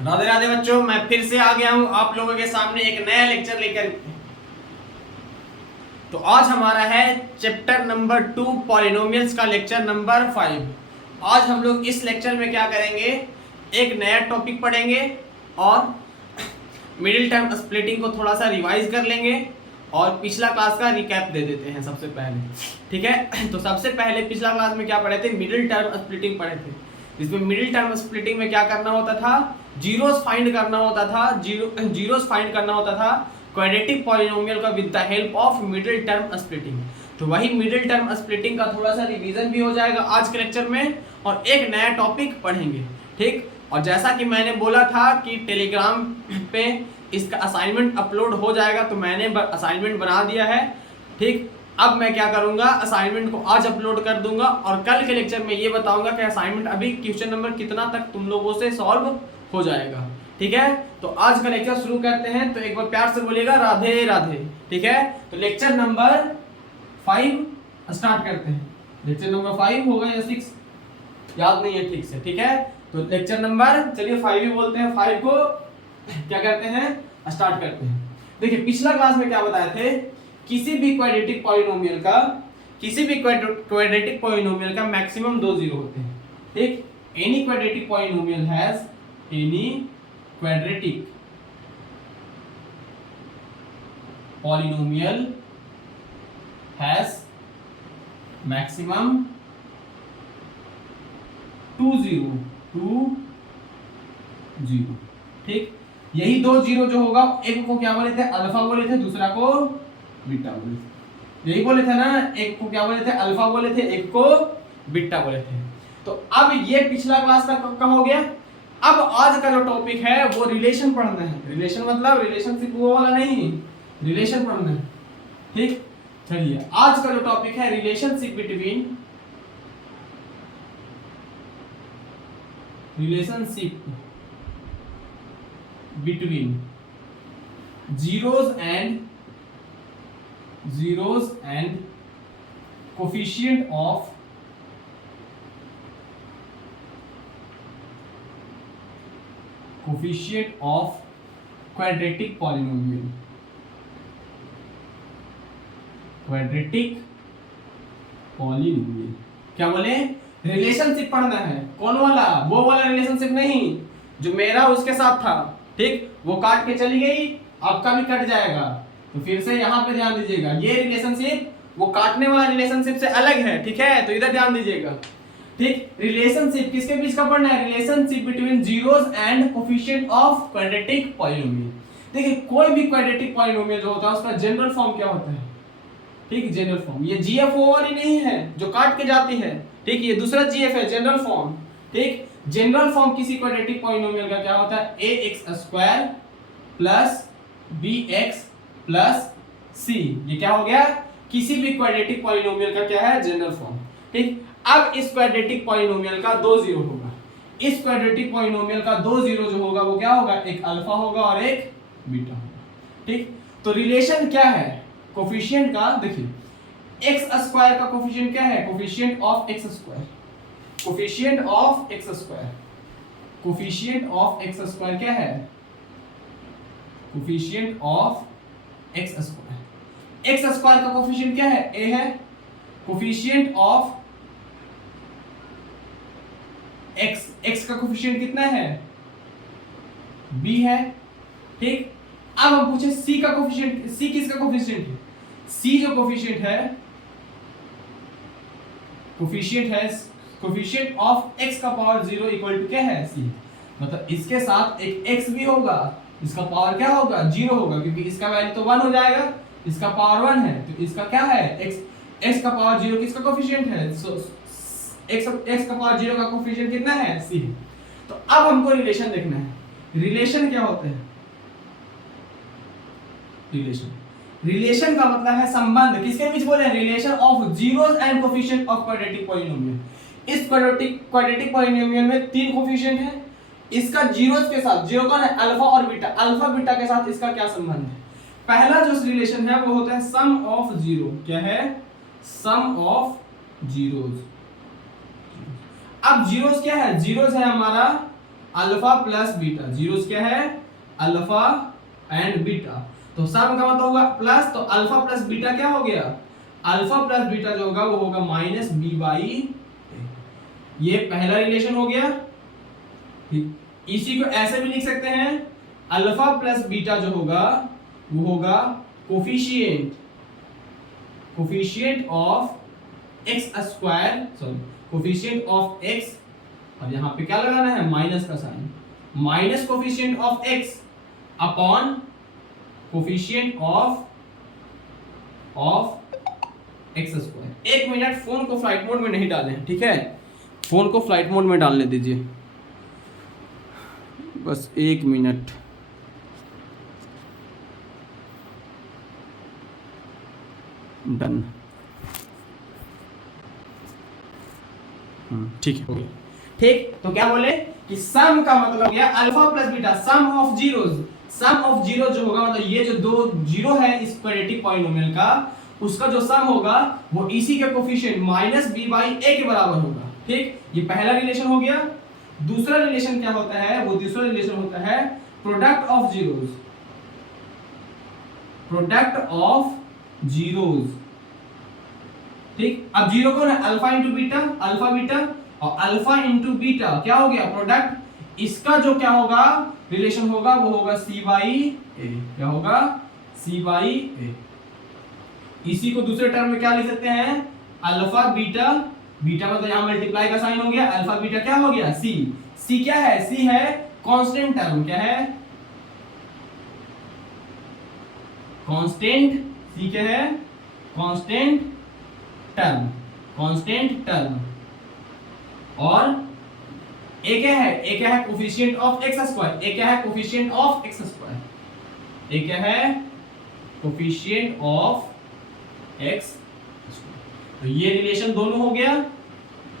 राधे राधे बच्चों, मैं फिर से आ गया हूं आप लोगों के सामने एक नया लेक्चर लेकर। तो आज हमारा है चैप्टर नंबर 2 पॉलिनोमियल्स का लेक्चर नंबर 5। आज हम लोग इस लेक्चर में क्या करेंगे, एक नया टॉपिक पढ़ेंगे और मिडिल टर्म स्प्लिटिंग को थोड़ा सा रिवाइज कर लेंगे और पिछला क्लास का रिकैप दे देते हैं सबसे पहले। ठीक है, तो सबसे पहले पिछला क्लास में क्या पढ़े थे, मिडिल टर्म स्प्लिटिंग पढ़े थे। इसमें मिडिल टर्म स्प्लिटिंग में क्या करना होता था, जीरोस फाइंड करना होता था। जीरोस फाइंड करना होता था क्वाड्रेटिक पॉलिनोमियल का with the help of middle term splitting. तो वही मिडिल टर्म स्प्लिटिंग का थोड़ा सा रिवीजन भी हो जाएगा आज के लेक्चर में और एक नया टॉपिक पढ़ेंगे। ठीक, और जैसा कि मैंने बोला था कि टेलीग्राम पे इसका असाइनमेंट अपलोड हो जाएगा, तो मैंने असाइनमेंट बना दिया है। ठीक, अब मैं क्या करूंगा, असाइनमेंट को आज अपलोड कर दूंगा और कल के लेक्चर में ये बताऊंगा कि असाइनमेंट अभी क्वेश्चन नंबर कितना तक तुम लोगों से सॉल्व हो जाएगा। ठीक है, तो आज का लेक्चर शुरू करते हैं। तो एक बार प्यार से बोलिएगा राधे राधे। ठीक है, तो लेक्चर नंबर 5 स्टार्ट करते हैं। लेक्चर नंबर 5 होगा या 6 याद नहीं है ठीक से। ठीक है, तो लेक्चर नंबर चलिए 5 ही बोलते हैं। 5 को क्या करते हैं, स्टार्ट करते हैं। देखिए पिछला क्लास में क्या बताए थे, किसी भी क्वाड्रेटिक पॉलिनोमियल का मैक्सिमम 2 जीरो होते हैं। ठीक, any quadratic polynomial has maximum 2 zero. ठीक, यही 2 जीरो जो होगा, एक को क्या बोले थे, अल्फा बोले थे, दूसरा को बीटा बोले थे। यही बोले थे ना, एक को क्या बोले थे, अल्फा बोले थे, एक को बीटा बोले थे। तो अब ये पिछला क्लास का हो गया। अब आज का जो टॉपिक है वो रिलेशन पढ़ना है। रिलेशन मतलब रिलेशनशिप वो वाला नहीं, रिलेशन पढ़ना है। ठीक, चलिए आज का जो टॉपिक है relationship between zeros and coefficient of quadratic polynomial। क्या बोले, रिलेशनशिप पढ़ना है। कौन वाला, वो वाला रिलेशनशिप नहीं जो मेरा उसके साथ था। ठीक, वो काट के चली गई, आपका भी कट जाएगा। तो फिर से यहाँ पे ध्यान दीजिएगा, ये रिलेशनशिप वो काटने वाला रिलेशनशिप से अलग है। ठीक है, तो इधर ध्यान दीजिएगा। ठीक, रिलेशनशिप किसके बीच का पढ़ना है, relationship between zeros and coefficient of quadratic polynomial. देखिए कोई भी क्वाड्रेटिक पॉलिनोमियल जो होता है उसका जनरल फॉर्म क्या होता है। ठीक, जनरल फॉर्म ये जीएफ वाली नहीं है जो काट के जाती है। ठीक, ये दूसरा जीएफ है, जनरल फॉर्म। ठीक, जनरल फॉर्म किसी क्वाड्रेटिक पॉलिनोमियल का क्या होता है, ax² plus bx plus c। ये क्या हो गया, किसी भी क्वाड्रेटिक पॉलिनोमियल का क्या है, जनरल फॉर्म। ठीक, अब इस क्वाड्रेटिक पॉलिनोमियल का 2 जीरो होगा। इस क्वाड्रेटिक पॉलिनोमियल का 2 जीरो जो होगा वो क्या होगा, एक अल्फा होगा और एक बीटा होगा। ठीक, तो रिलेशन क्या है कोफिशिएंट का, देखिए x² का कोफिशिएंट क्या है, coefficient of x²। Coefficient of x² क्या है, कोफिशिएंट ऑफ x²। x² का कोफिशिएंट क्या है, a है। कोफिशिएंट ऑफ x का कोफिशिएंट कितना है, b है। ठीक, अब हम पूछे c का कोफिशिएंट, c किसका कोफिशिएंट है, c जो कोफिशिएंट है कोफिशिएंट ऑफ x का पावर 0 इक्वल टू क्या है, c। मतलब इसके साथ एक x भी होगा, इसका पावर क्या होगा, 0 होगा, क्योंकि इसका वैल्यू तो 1 हो जाएगा, इसका पावर 1 है, तो इसका क्या है, x का पावर 0 किसका कोफिशिएंट है, x का पावर 0 का कोफिशिएंट कितना है, c। तो अब हमको रिलेशन देखना है। रिलेशन क्या होते हैं, रिलेशन का मतलब है संबंध। किसके बीच बोले, relation of zeros and coefficient of quadratic polynomial. इस क्वाड्रेटिक पॉलिनोमियल में 3 कोफिशिएंट है। इसका जीरोस के साथ, जीरो कौन है, अल्फा और बीटा, अल्फा बीटा के साथ इसका क्या संबंध है। पहला जो रिलेशन है वो होता है सम ऑफ जीरो। क्या है, सम ऑफ जीरोस। अब जीरोस क्या है, जीरोस है हमारा अल्फा प्लस बीटा, जीरोस क्या है अल्फा एंड बीटा, तो सम का मतलब होगा प्लस, तो अल्फा प्लस बीटा क्या हो गया, अल्फा प्लस बीटा जो होगा वो होगा माइनस बी बाई, ये पहला रिलेशन हो गया। ठीक, इसी को ऐसे भी लिख सकते हैं, अल्फा प्लस बीटा जो होगा वो होगा coefficient of x square, sorry coefficient of x, और यहां पे क्या लगाना है माइनस का sign, minus coefficient of x upon coefficient of x square. एक मिनट, फोन को फ्लाइट मोड में नहीं डालें, ठीक है, फोन को फ्लाइट मोड में डालने दीजिए, बस एक मिनट। डन, ठीक है, हो गया। ठीक, तो क्या बोले कि सम का मतलब हो गया alpha plus beta, sum of zeros, sum of zero जो होगा मतलब ये जो दो जीरो है इस क्वाड्रेटिक पॉलिनोमियल का, उसका जो सम होगा वो इसी के कोफिशिएंट माइनस बी बाई ए के बराबर होगा। ठीक, ये पहला रिलेशन हो गया। दूसरा रिलेशन क्या होता है, वो दूसरा रिलेशन होता है product of zeros, product of zeros. ठीक, अब जीरो कौन है, alpha into beta, alpha beta, और अल्फा इंटू बीटा क्या हो गया प्रोडक्ट, इसका जो क्या होगा रिलेशन होगा वो होगा सी बाई ए, क्या होगा सी बाई ए। इसी को दूसरे टर्म में क्या लिख सकते हैं, अल्फा बीटा, बीटा मतलब यहां मल्टीप्लाई का साइन हो गया, अल्फा बीटा क्या हो गया सी, सी क्या है, सी है कांस्टेंट टर्म, क्या है कांस्टेंट, सी क्या है कांस्टेंट टर्म, कांस्टेंट टर्म, और ए क्या है, ए क्या है कोफिशिएंट ऑफ एक्स स्क्वायर, ए क्या है कोफिशिएंट ऑफ एक्स स्क्वायर, ए क्या है कोफिशिएंट ऑफ एक्स स्क्वायर। तो ये रिलेशन दोनों हो गया।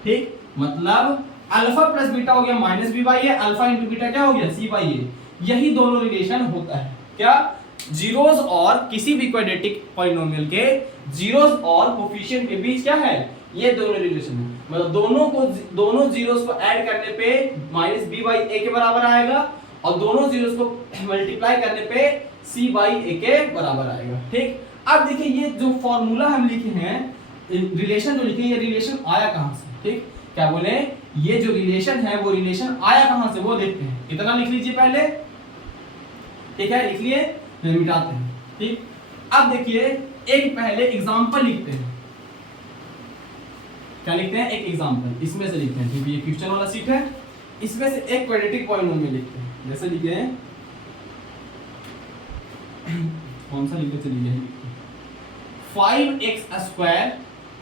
ठीक, मतलब अल्फा प्लस बीटा हो गया minus b by a, alpha into beta क्या हो गया सी बाई ए, यही दोनों रिलेशन होता है क्या, जीरोस और किसी भी क्वाड्रेटिक पॉलिनोमियल के जीरोस और कोफिशिएंट के बीच क्या है, ये दोनों रिलेशन है। मतलब दोनों जीरोस को ऐड करने पे माइनस बी बाई ए के बराबर आएगा, और दोनों जीरोस को मल्टीप्लाई करने पे सी बाई ए के बराबर आएगा। ठीक, अब देखिए ये जो फॉर्मूला हम लिखे हैं, रिलेशन जो लिखे, ये रिलेशन आया कहां से, ठीक, क्या बोले, ये जो रिलेशन है वो रिलेशन आया कहां से वो देखते हैं। इतना लिख लीजिए पहले, ठीक है, लिख लिए, फिर मिटाते हैं। ठीक, अब देखिए एक पहले एग्जांपल लिखते हैं, क्या लिखते हैं, एक एग्जांपल इसमें से लिखते हैं, क्योंकि ये क्वेश्चन वाला सीट है, इसमें से एक क्वाड्रेटिक पॉलिनोमियल लिखते हैं। जैसे लिखे हैं, कौन सा लिखते चलिए, 5x square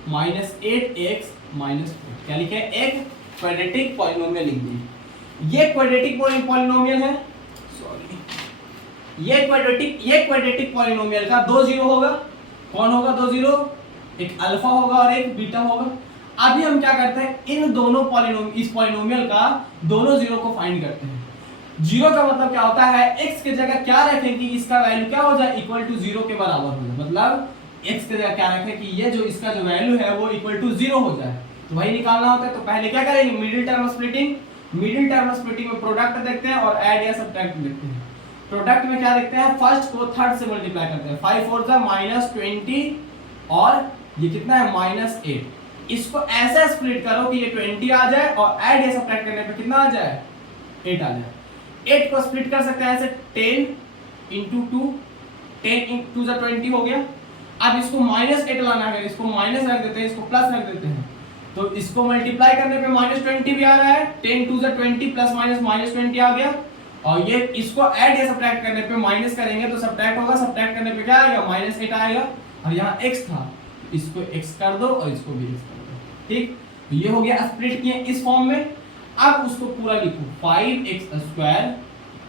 minus 8x minus 4, क्या लिखे, एक क्वाड्रेटिक पॉलिनोमियल लिख दिए। ये क्वाड्रेटिक पॉलिनोमियल है, सॉरी, ये क्वाड्रेटिक पॉलिनोमियल का दो जीरो होगा, कौन होगा दो जीरो, एक अल्फा होगा और एक बीटा होगा। अभी हम क्या करते हैं, इन दोनों इस पॉलिनोमियल का दोनों जीरो को फाइंड करते हैं। जीरो का मतलब क्या होता है, x के जगह क्या रखें कि इसका वैल्यू क्या हो जाए, इक्वल टू जीरो के बराबर हो जाए, मतलब x के जगह क्या रखें कि ये जो इसका जो वैल्यू है वो इक्वल टू जीरो हो जाए, तो वही निकालना होता है। तो पहले क्या करेंगे, middle term splitting, middle term splitting में प्रोडक्ट देखते हैं और ऐड या सब्ट्रैक्ट देखते हैं। प्रोडक्ट में क्या देखते हैं, फर्स्ट को थर्ड से मल्टीप्लाई करते हैं, 5 4 जा -20, और ये कितना है -8। इसको ऐसा स्प्लिट करो कि ये 20 आ जाए और ऐड या सब्ट्रैक्ट करने पे कितना आ जाए, 8 आ जाए। 8 को स्प्लिट कर सकते हैं ऐसे 10 × 2, 10 × 2 = 20 हो गया। अब इसको -8 लाना है, इसको माइनस रख देते हैं, इसको प्लस रख देते हैं, तो इसको मल्टीप्लाई करने पे -20 भी आ रहा है, 10 × 2 = 20 प्लस माइनस -20 आ गया। और ये इसको ऐड या सब्ट्रैक्ट करने पे माइनस करेंगे तो सब्ट्रैक्ट होगा, सब्ट्रैक्ट करने पे क्या आएगा, -8 आएगा, और यहाँ x था, इसको x कर दो और इसको भी x कर दो। ठीक, तो ये हो गया, स्प्लिट किए इस फॉर्म में। अब उसको पूरा लिखो, 5x square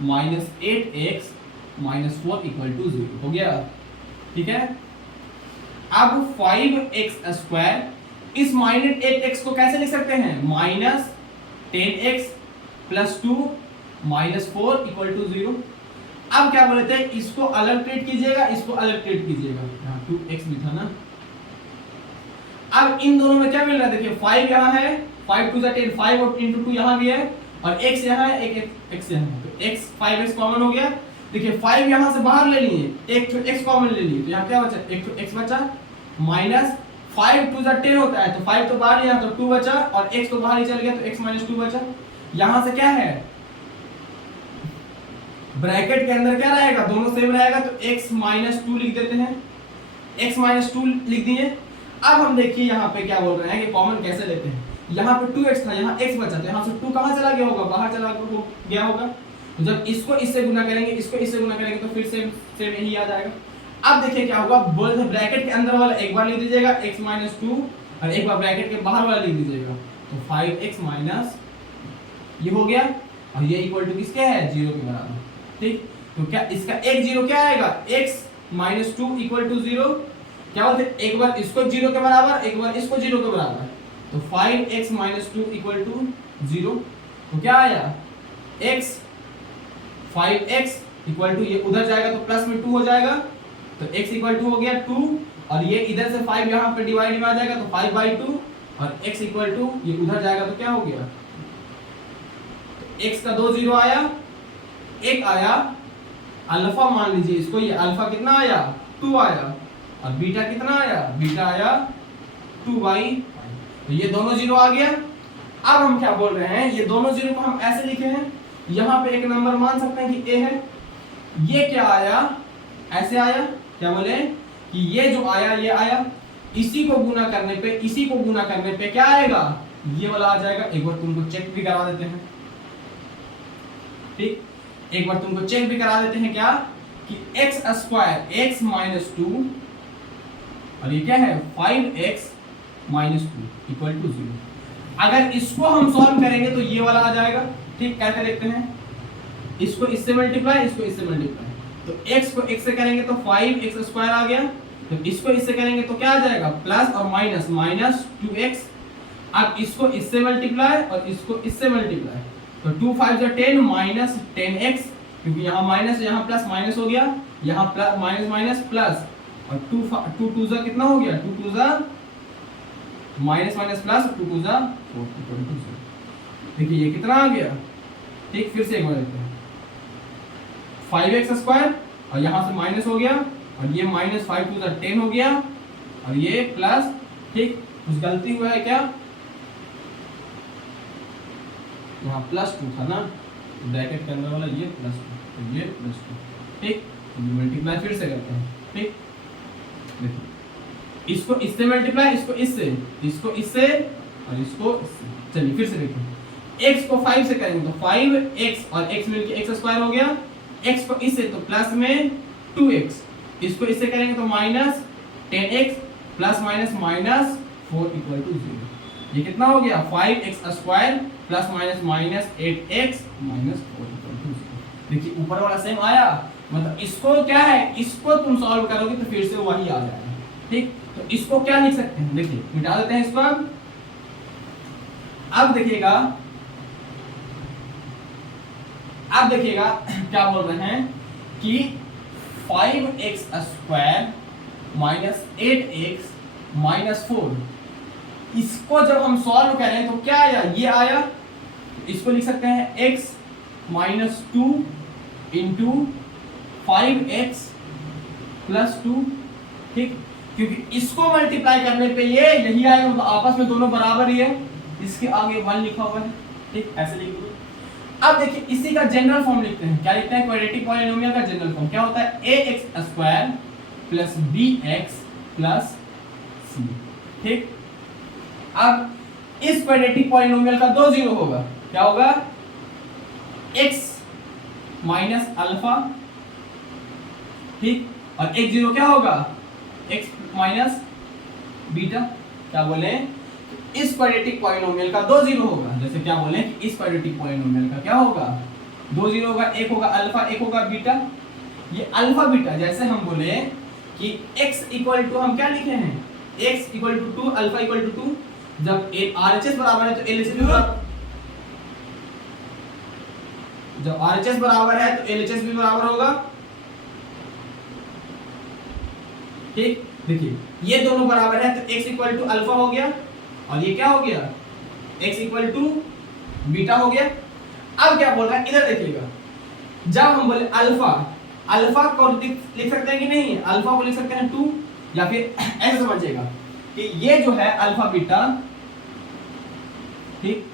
minus 8x minus 4 equal to 0 हो गया। ठीक है, अब 5x स्क्वायर इस माइनस 8x को कैसे लिख सकते हैं, minus 10x plus 2 minus 4 equal to 0। अब क्या बोलते हैं, इसको अलग ट्रीट कीजिएगा, इसको अलग ट्रीट कीजिएगा, यहाँ 2x भी था ना। अब इन दोनों में क्या मिल रहा है, देखिए 5 यहाँ है, 5 2 = 10, 5 और 2 यहाँ भी है, और x यहाँ है, एक x यहाँ है, तो x 5x कॉमन हो गया। देखिए 5 यहाँ से बाहर ले लिए, एक तो x कॉमन ले लिए, तो यहाँ क्या बचा, एक तो x बचा, माइनस 5 2 10 होता है, तो 5 तो बाहर नहीं, तो 2 बचा, और x तो बाहर ही चल गया, तो x माइनस 2 बचा। यहाँ से क्या है, ब्रैकेट के अंदर क्या रहेगा, दोनों सेम रहेगा, तो x माइनस 2 लिख देते हैं, x माइनस 2 लिख दिए। अब हम देखिए यहाँ पे क्या बोल रहे हैं कि कॉमन कैसे लेते हैं। यहाँ पे 2x था, यहाँ x बचा, तो यहाँ से 2 कहाँ चला गया होगा, बाहर चला गया होगा। तो जब इसको इससे गुना करेंगे, इसको इससे गुना करेंगे, तो फिर सेम यही आ जाएगा। अब देखिए क्या होगा, बोल ब्रैकेट के अंदर वाला एक बार लिख दीजिएगा x माइनस 2, और एक बार ब्रैकेट के बाहर वाला लिख दीजिएगा, तो 5x माइनस ये हो गया, और ये इक्वल टू किसके है, 0 के बराबर। ठीक, तो क्या इसका एक 0 क्या आएगा, x माइनस 2 इक्वल टू 0। क्या बोलते हैं, एक बार इसको 0 के बराबर, एक बार इसको 0 के बराबर, तो 5x माइनस 2 इक्वल टू 0। तो क्या आया, x 5x इक्वल टू, ये उधर जाएगा तो प्लस में 2 हो जाएगा, तो x इक्वल टू हो गया 2, और ये इधर से 5 यहाँ पे डिवाइड में आ जाएगा, तो 5/2, और x इक्वल टू ये उधर जाएगा तो क्या हो गया, तो x का 2 0 आया, एक आया अल्फा, मान लीजिए इसको, ये अल्फा कितना आया, 2 आया, और बीटा कितना आया, बीटा आया 2/5, तो ये दोनों 0 आ गया। अब हम क्या बोल रहे हैं, ये दोनों 0 को हम ऐसे लिखे हैं, यहाँ पे एक नंबर मान सकते हैं कि a है, ये क्या आया, ऐसे आया, क्या बोले कि ये जो आया ये आया, इसी को गुना करने पे, इसी को गुना करने पे क्या आएगा, ये वाला आ जाएगा। एक बार तुमको चेक भी करा देते हैं, ठीक, एक बार तुमको चेक भी करा देते हैं, क्या कि x स्क्वायर x माइनस 2, और ये क्या है 5x माइनस 2 इक्वल टू 0। अगर इसको हम सॉल्व करेंगे तो ये वाला आ जाएगा। ठीक, कैसे देखते हैं, इसको इससे मल्टीप्लाई, इसको इससे मल्टीप्लाई, तो x को x से करेंगे तो 5x स्क्वायर आ गया, तो इसको इससे करेंगे तो क्या आ जाएगा, प्लस और माइनस, माइनस 2x। अब इसको इससे मल्टीप्लाई और इसको इससे मल्टीप्लाई, तो 2 5 10 माइनस 10x, क्योंकि यहाँ माइनस यहाँ प्लस माइनस हो गया, यहाँ प्लस माइनस माइनस प्लस, और 2 2 जा कितना हो गया, 2 2 जा माइनस माइनस प्लस, 2 2 जा 4। देखिए ये कितना आ गया। ठीक, फिर से एक बार देखते हैं, 5x स्क्वायर, और यहाँ से माइनस हो गया, और ये माइनस 5 2 जा 10 हो गया, और ये प्लस। ठीक, कुछ गलती हुआ है क्या, यहाँ प्लस 2 था ना, ब्रैकेट के अंदर वाला ये प्लस 2, तो ये प्लस 2। ठीक, मल्टीप्लाई फिर से करते हैं। ठीक, देखिए इसको इससे मल्टीप्लाई, इसको इससे, इसको इससे, और इसको इससे। चलिए फिर से देखिए, x को 5 से करेंगे तो 5x और x मिलके x स्क्वायर हो गया, x को इससे तो प्लस में 2x, इसको इससे करेंगे तो minus 10x plus minus minus 4 equal to 0। ये कितना हो गया, 5x square plus minus minus 8x minus 4 equal to 0। देखिए ऊपर वाला सेम आया, मतलब इसको क्या है, इसको तुम सॉल्व करोगे तो फिर से वही आ जाएगा। ठीक, तो इसको क्या लिख सकते हैं, देखिए मिटा देते हैं इसको। अब देखिएगा, अब देखिएगा क्या बोल रहे हैं कि 5x square minus 8x minus 4, इसको जब हम सॉल्व करें तो क्या आया, ये आया, इसको लिख सकते हैं x minus 2 into 5x plus 2। ठीक, क्योंकि इसको मल्टीप्लाई करने पे ये यही आएगा, मतलब आपस में दोनों बराबर ही है, इसके आगे 1 लिखा हुआ है। ठीक, ऐसे लिख दो। अब देखिए इसी का जनरल फॉर्म लिखते हैं, क्या लिखते हैं, क्वाड्रेटिक पॉलिनोमियल का जनरल फॉर्म क्या होता है, ax square plus bx plus c। ठीक, अब इस क्वाड्रेटिक पॉलिनोमियल का 2 0 होगा, क्या होगा, x माइनस अल्फा। ठीक, और एक 0 क्या होगा, x माइनस बीटा। क्या बोले, इस क्वाड्रेटिक पॉलिनोमियल का 2 0 होगा, जैसे क्या बोले कि इस क्वाड्रेटिक पॉलिनोमियल का क्या होगा, 2 0 होगा, एक होगा अल्फा, एक होगा बीटा। ये अल्फा बीटा, जैसे हम बोले कि x इक्वल टू, हम क्या लिखे हैं, x equal to 2, alpha equal to 2, जब RHS बराबर है तो LHS भी बराबर, जब RHS बराबर है तो LHS भी बराबर होगा। ठीक, देखिए ये दोनों बराबर है तो x इक्वल टू अल्फा हो गया, और ये क्या हो गया, x इक्वल टू बीटा हो गया। अब क्या बोल रहा है, इधर देखिएगा, जब हम बोले अल्फा, अल्फा को लिख सकते हैं कि नहीं, अल्फा को लिख सकते हैं 2, या फिर ऐसे समझिएगा कि ये जो है अल्फा बीटा, ठीक,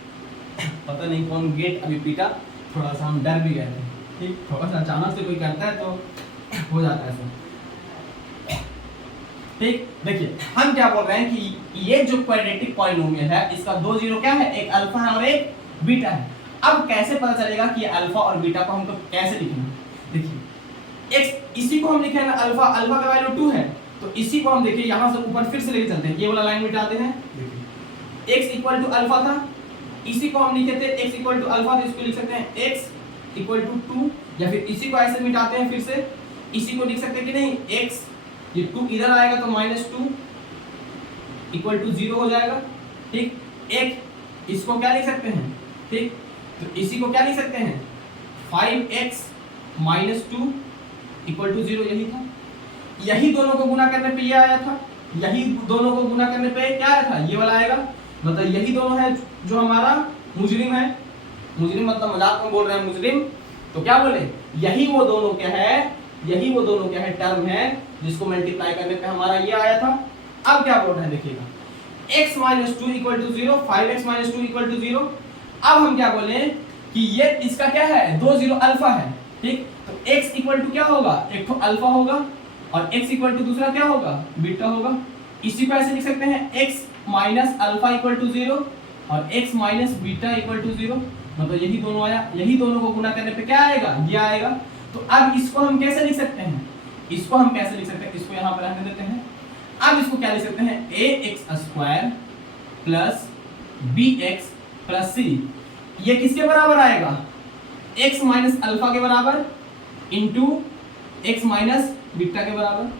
पता नहीं कौन गेट अभी पीटा, थोड़ा सा हम डर भी गए थे, ठीक, थोड़ा सा अचानक से कोई करता है तो हो जाता है ऐसा, ठीक। देखिए हम क्या बोल रहे हैं कि ये जो क्वाड्रेटिक पॉलिनोमियल है इसका दो जीरो क्या है, एक अल्फा है और एक बीटा है। अब कैसे पता चलेगा कि अल्फा और बीटा को हमको कैसे लिखना है, देखिए x, इसी को हम लिखे ना अल्फा, अल्फा का वैल्यू 2 है, तो इसी को हम देखिए यहां से ऊपर फिर से लेके चलते हैं, ये वाला लाइन मिटाते हैं, देखिए x इक्वल टू अल्फा था, इसी को हम लिखे थे x इक्वल टू अल्फा, तो इसको लिख सकते हैं x इक्वल टू 2, या फिर इसी को ऐसे मिटाते हैं, फिर से इसी को लिख सकते हैं कि नहीं, x, ये 2 इधर आएगा तो -2 इक्वल टू 0 हो जाएगा, ठीक। एक इसको क्या लिख सकते हैं, ठीक, तो इसी को क्या लिख सकते हैं, 5x - 2 इक्वल टू 0, यही था, यही दोनों को गुना करने पे ये आया था, यही दोनों को गुना करने पे क्या आया था, ये वाला आएगा, मतलब यही दोनों है जो हमारा मुजरिम है, मुजरिम मतलब मजाक में बोल रहे हैं मुजरिम, तो क्या बोले, यही वो दोनों क्या है, यही वो दोनों क्या है टर्म है जिसको मल्टीप्लाई करने पे हमारा ये आया था। अब क्या बोल रहे हैं देखिएगा, x - 2 equal to 0, 5x - 2 equal to 0। अब हम क्या बोले कि ये इसका क्या है, 2 0 अल्फा है, ठीक, तो x इक्वल टू क्या होगा, एक तो अल्फा होगा और x इक्वल टू दूसरा क्या होगा, बीटा होगा। इसी को ऐसे लिख सकते हैं x minus alpha equal to 0 और x minus beta equal to 0, मतलब यही दोनों आया, यही दोनों को गुना करने पे क्या आएगा, ये आएगा। तो अब इसको हम कैसे लिख सकते हैं, इसको हम कैसे लिख सकते हैं, इसको यहाँ पर रहने देते हैं। अब इसको क्या लिख सकते हैं, ax² plus bx plus c, ये किसके बराबर आएगा, x माइनस अल्फा के बराबर इंटू x माइनस बीटा के बराबर,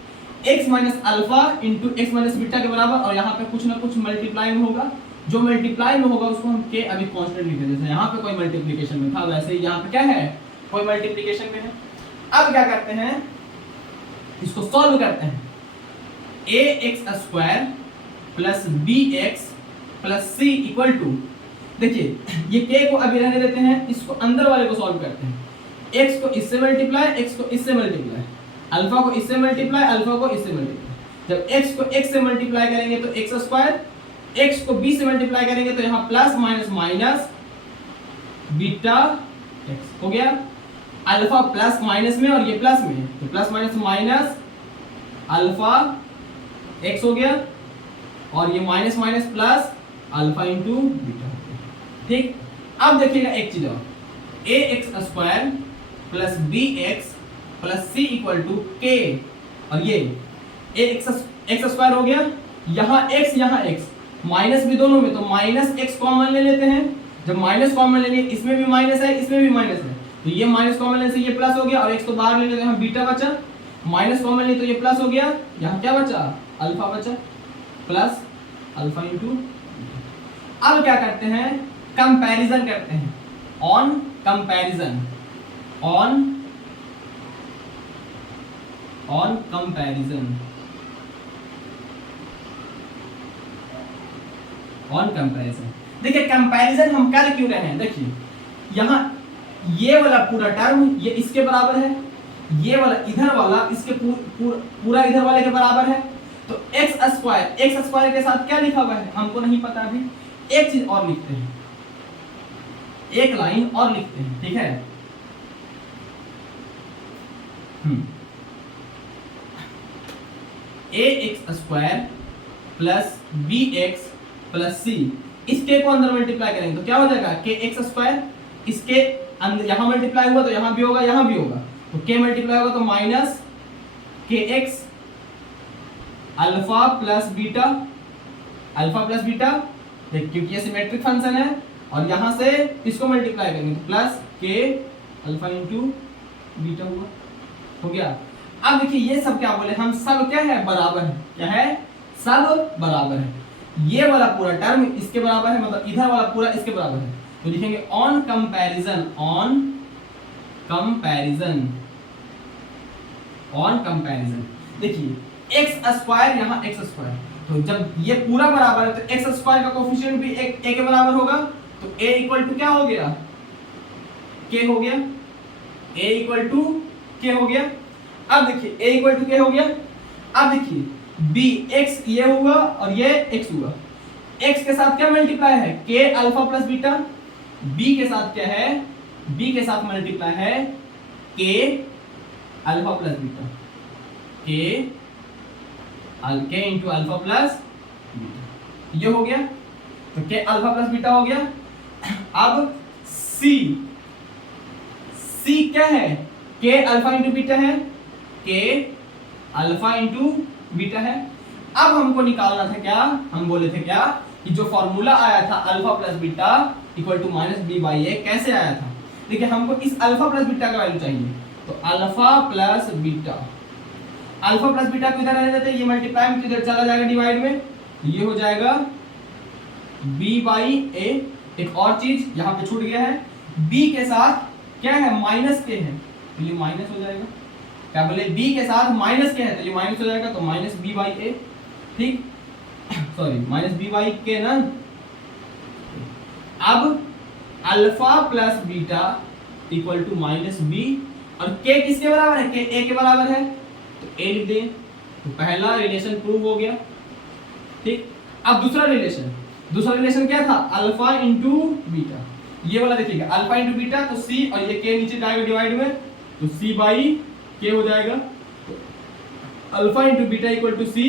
x minus alpha into x minus beta के बराबर, और यहाँ पे कुछ ना कुछ मल्टीप्लाई में होगा, जो मल्टीप्लाई में होगा उसको हम k अभी कांस्टेंट लिख देते हैं, यहाँ पे कोई मल्टीप्लिकेशन में था वैसे ही यहाँ पे क्या है, कोई मल्टीप्लिकेशन में है। अब क्या करते हैं, इसको सॉल्व करते हैं, ax² plus bx plus c equal to, देखिए ये k को अभी रहने देते हैं, इसको अंदर वाले को सॉल्व करते हैं, x को इससे मल्टीप्लाई, x को इससे मल्टीप्लाई, अल्फा को इससे मल्टीप्लाई, अल्फा को इससे मल्टीप्लाई, जब x को x से मल्टीप्लाई करेंगे तो x², x को b से मल्टीप्लाई करेंगे तो यहाँ plus minus minus beta x हो गया, अल्फा प्लस माइनस में और ये प्लस में, तो plus minus minus alpha x हो गया, और ये minus minus plus alpha into beta, ठीक। अब देखिएगा एक चीज और, ax² plus bx plus c equal to k, और ये x² हो गया, यहाँ x माइनस भी दोनों में, तो माइनस x कॉमन ले लेते हैं, जब माइनस कॉमन ले लिए, इसमें भी माइनस है इसमें भी माइनस है, तो ये माइनस कॉमन लेने से ये प्लस हो गया, और x तो बाहर ले लेते हैं, यहाँ बीटा बचा, माइनस कॉमन ले तो ये प्लस हो गया, यहाँ क्या बचा, अल्फा बचा, प्लस अल्फा इंटू। अब क्या करते हैं, कंपैरिजन करते हैं, on comparison, on comparison, on comparison. देखिए कंपैरिजन हम कर क्यों रहे हैं, देखिए यहाँ ये वाला पूरा टर्म ये इसके बराबर है, ये वाला इधर वाला इसके पूरा इधर वाले के बराबर है, तो x² के साथ क्या लिखा हुआ है हमको नहीं पता, अभी एक चीज और लिखते हैं, एक लाइन और लिखते हैं, ठीक है, ax² plus bx plus c, इसके को अंदर मल्टीप्लाई करेंगे तो क्या हो जाएगा, kx², इसके अंदर यहाँ मल्टीप्लाई हुआ तो यहाँ भी होगा, यहाँ भी होगा, तो k मल्टीप्लाई होगा तो minus kx alpha plus beta, alpha plus beta, क्योंकि ये सिमेट्रिक फंक्शन है, और यहाँ से इसको मल्टीप्लाई करेंगे तो plus k alpha into beta हुआ, हो गया। अब देखिए ये सब क्या बोले, हम सब क्या है, बराबर है, क्या है, सब बराबर है, ये वाला पूरा टर्म इसके बराबर है, मतलब इधर वाला पूरा इसके बराबर है, तो लिखेंगे on comparison, on comparison, on comparison. देखिए x² यहाँ x², तो जब ये पूरा बराबर है तो x² का कोफिशिएंट भी a के बराबर होगा, तो a इक्वल टू क्या हो गया, के हो गया, a इक्वल टू के हो गया। अब देखिए a इक्वल टू के हो गया। अब देखिए b x ये हुआ और ये x हुआ। x के साथ क्या मल्टीप्लाई है, k alpha plus beta. b के साथ क्या है, b के साथ मल्टीप्लाई है k alpha plus beta, k into alpha plus beta, ये हो गया। तो k अल्फा प्लस बीटा हो गया। अब c क्या है, k अल्फा इंटू बीटा है, k अल्फा इंटू बीटा है। अब हमको निकालना था क्या, हम बोले थे क्या कि जो फॉर्मूला आया था alpha plus beta equal to minus b by a, कैसे आया था। देखिए हमको इस अल्फा प्लस बीटा का वैल्यू चाहिए, तो alpha plus beta, alpha plus beta को इधर रहने देते हैं, ये मल्टीप्लाई में इधर चला जाएगा डिवाइड में, ये हो जाएगा b बाई ए। एक और चीज यहाँ पे छूट गया है, b के साथ क्या है, माइनस के है, तो ये माइनस हो जाएगा। क्या बोले, b के साथ माइनस के है तो ये माइनस हो जाएगा, तो माइनस b बाई ए, ठीक, सॉरी माइनस b बाई के ना। अब alpha plus beta equal to minus b, और k किसके बराबर है, k a के बराबर है, तो a लिख दें। तो पहला रिलेशन प्रूव हो गया, ठीक। अब दूसरा रिलेशन क्या था, अल्फा इंटू बीटा, ये वाला देखिएगा, अल्फा इंटू बीटा तो c, और ये k नीचे जाएगा डिवाइड में, तो c बाई k हो जाएगा। तो alpha into beta equal to c,